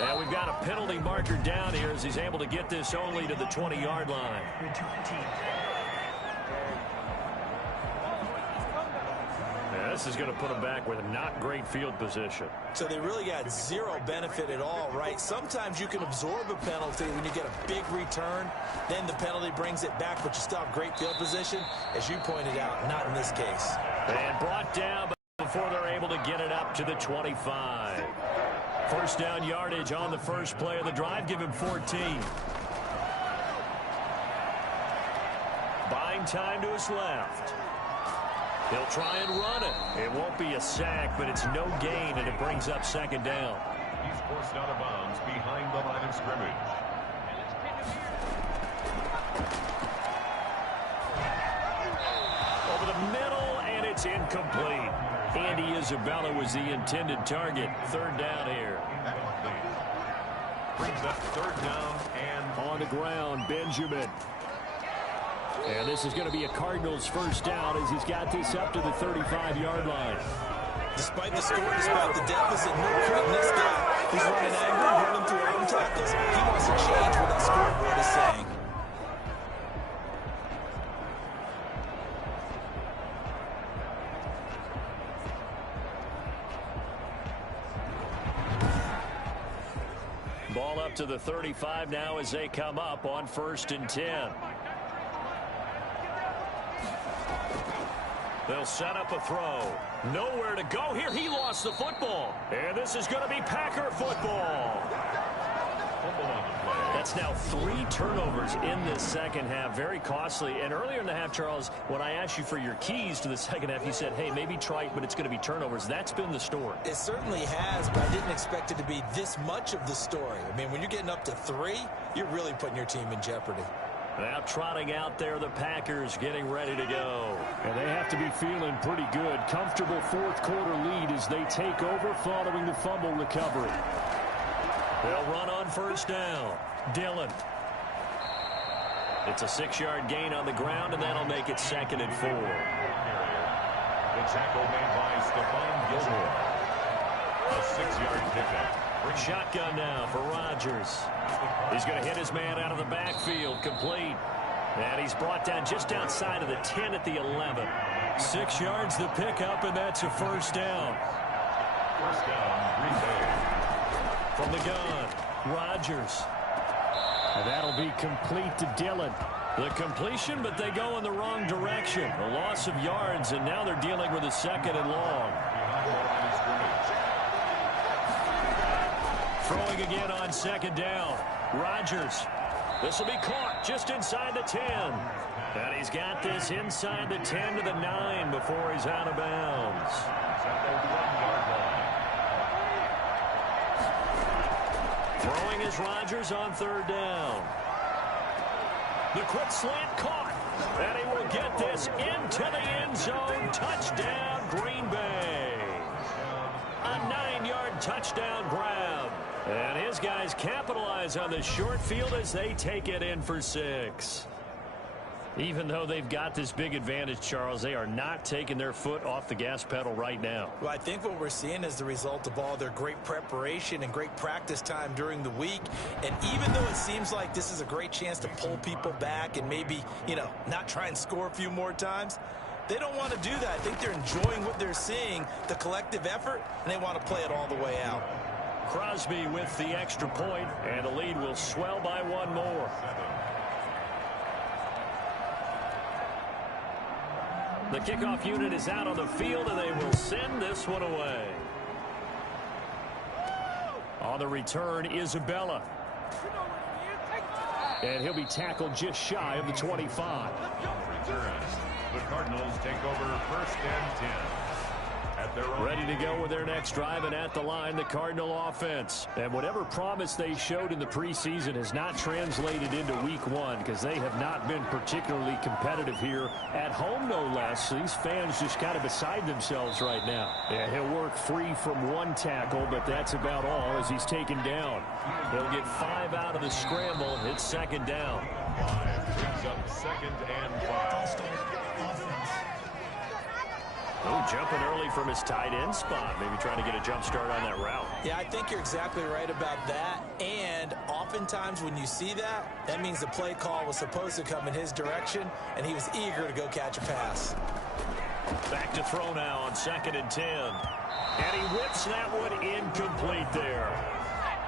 And we've got a penalty marker down here as he's able to get this only to the 20-yard line. This is going to put them back with not great field position. So they really got zero benefit at all, right? Sometimes you can absorb a penalty when you get a big return. Then the penalty brings it back, but you still have great field position. As you pointed out, not in this case. And brought down before they're able to get it up to the 25. 1st down yardage on the first play of the drive. Give him 14. Buying time to his left. He'll try and run it. It won't be a sack, but it's no gain, and it brings up 2nd down. He's forced out of bounds behind the line of scrimmage. Over the middle, and it's incomplete. Andy Isabella was the intended target. 3rd down here. Brings up 3rd down and on the ground, Benjamin. And this is going to be a Cardinals 1st down as he's got this up to the 35-yard line. Despite the score, despite the deficit, no quitting this guy. He's running angry, running through own tackles. He wants to change what that scoreboard is saying. Ball up to the 35 now as they come up on 1st and 10. They'll set up a throw. Nowhere to go here. He lost the football. And this is going to be Packer football. That's now 3 turnovers in this 2nd half. Very costly. And earlier in the half, Charles, when I asked you for your keys to the 2nd half, you said, hey, maybe try it, but it's going to be turnovers. That's been the story. It certainly has, but I didn't expect it to be this much of the story. I mean, when you're getting up to 3, you're really putting your team in jeopardy. Now trotting out there, the Packers getting ready to go. And they have to be feeling pretty good. Comfortable 4th quarter lead as they take over following the fumble recovery. They'll run on 1st down. Dillon. It's a 6-yard gain on the ground, and that'll make it 2nd and 4. The tackle made by Stephon Gilmore. A 6-yard pickup. Shotgun now for Rodgers. He's going to hit his man out of the backfield, complete. And he's brought down just outside of the 10 at the 11. 6 yards the pickup, and that's a 1st down. 1st down, Green Bay. From the gun, Rodgers. And that'll be complete to Dillon. The completion, but they go in the wrong direction. A loss of yards, and now they're dealing with a 2nd and long. Behind the line of scrimmage. Throwing again on 2nd down. Rodgers. This will be caught just inside the 10. And he's got this inside the 10 to the 9 before he's out of bounds. At the 1-yard line. Throwing is Rodgers on 3rd down. The quick slant caught. And he will get this into the end zone. Touchdown, Green Bay. A 9-yard touchdown grab. And his guys capitalize on the short field as they take it in for 6. Even though they've got this big advantage, Charles, they are not taking their foot off the gas pedal right now. Well, I think what we're seeing is the result of all their great preparation and great practice time during the week. And even though it seems like this is a great chance to pull people back and maybe, not try and score a few more times, they don't want to do that. I think they're enjoying what they're seeing, the collective effort, and they want to play it all the way out. Crosby with the extra point, and the lead will swell by 1 more. The kickoff unit is out on the field, and they will send this one away. On the return, Isabella. And he'll be tackled just shy of the 25. Return. The Cardinals take over first and 10. At their own. Ready to go with their next drive, and at the line, the Cardinal offense. And whatever promise they showed in the preseason has not translated into week one because they have not been particularly competitive here at home, no less. These fans just kind of beside themselves right now. Yeah, he'll work free from one tackle, but that's about all as he's taken down. He'll get 5 out of the scramble. It's second down. 5 brings up second and 5. Oh, jumping early from his tight end spot. Maybe trying to get a jump start on that route. Yeah, I think you're exactly right about that. And oftentimes when you see that, that means the play call was supposed to come in his direction, and he was eager to go catch a pass. Back to throw now on second and 10. And he whips that one incomplete there.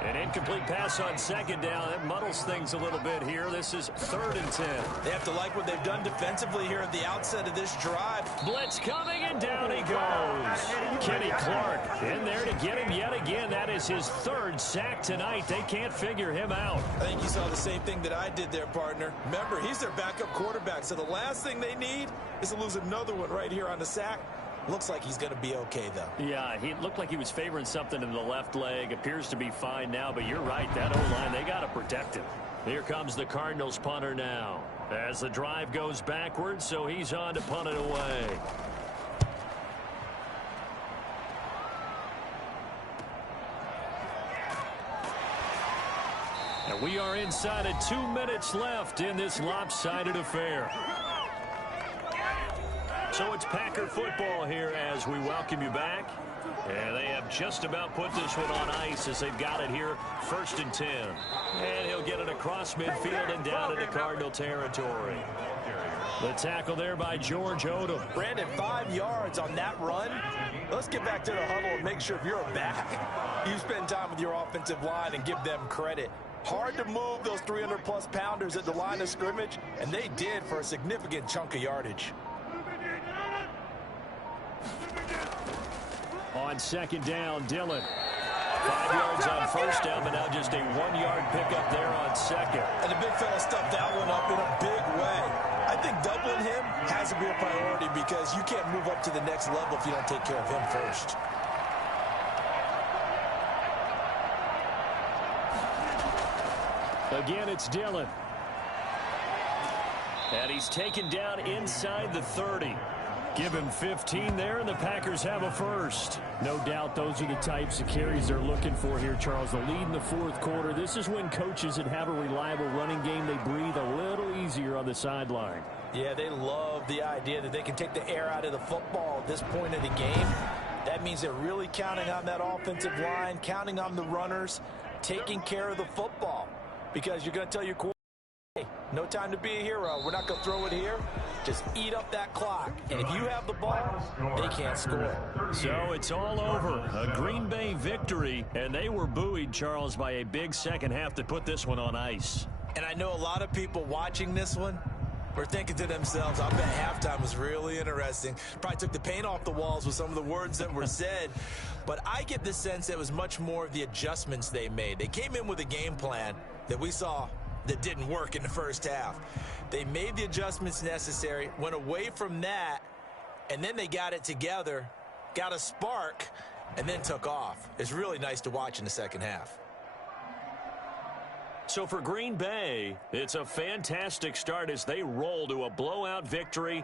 An incomplete pass on second down. That muddles things a little bit here. This is third and 10. They have to like what they've done defensively here at the outset of this drive. Blitz coming, and down he goes. Kenny Clark in there to get him yet again. That is his third sack tonight. They can't figure him out. I think you saw the same thing that I did there, partner. Remember, he's their backup quarterback, so the last thing they need is to lose another one right here on the sack. Looks like he's going to be okay, though. Yeah, he looked like he was favoring something in the left leg. Appears to be fine now, but you're right. That O-line, they got to protect him. Here comes the Cardinals punter now. As the drive goes backwards, so he's on to punt it away. And we are inside of 2 minutes left in this lopsided affair. So it's Packer football here as we welcome you back. And they have just about put this one on ice as they've got it here, first and 10. And he'll get it across midfield and down into Cardinal territory. The tackle there by George Odom. Brandon, 5 yards on that run. Let's get back to the huddle and make sure if you're a back, you spend time with your offensive line and give them credit. Hard to move those 300-plus pounders at the line of scrimmage, and they did for a significant chunk of yardage. On second down, Dillon. 5 yards on first down, but now just a 1-yard pickup there on second. And the big fella stuffed that one up in a big way. I think doubling him has to be a priority because you can't move up to the next level if you don't take care of him first. Again, it's Dillon. And he's taken down inside the 30. Give him 15 there, and the Packers have a first. No doubt those are the types of carries they're looking for here, Charles. The lead in the fourth quarter. This is when coaches that have a reliable running game, they breathe a little easier on the sideline. Yeah, they love the idea that they can take the air out of the football at this point in the game. That means they're really counting on that offensive line, counting on the runners, taking care of the football. Because you're going to tell your quarterback, hey, no time to be a hero. We're not going to throw it here. Just eat up that clock. And if you have the ball, they can't score. So it's all over. A Green Bay victory. And they were buoyed, Charles, by a big second half to put this one on ice. And I know a lot of people watching this one were thinking to themselves, I bet halftime was really interesting. Probably took the paint off the walls with some of the words that were said. But I get the sense it was much more of the adjustments they made. They came in with a game plan that we saw that didn't work in the first half. They made the adjustments necessary, went away from that, and then they got it together, got a spark, and then took off. It's really nice to watch in the second half. So for Green Bay, it's a fantastic start as they roll to a blowout victory.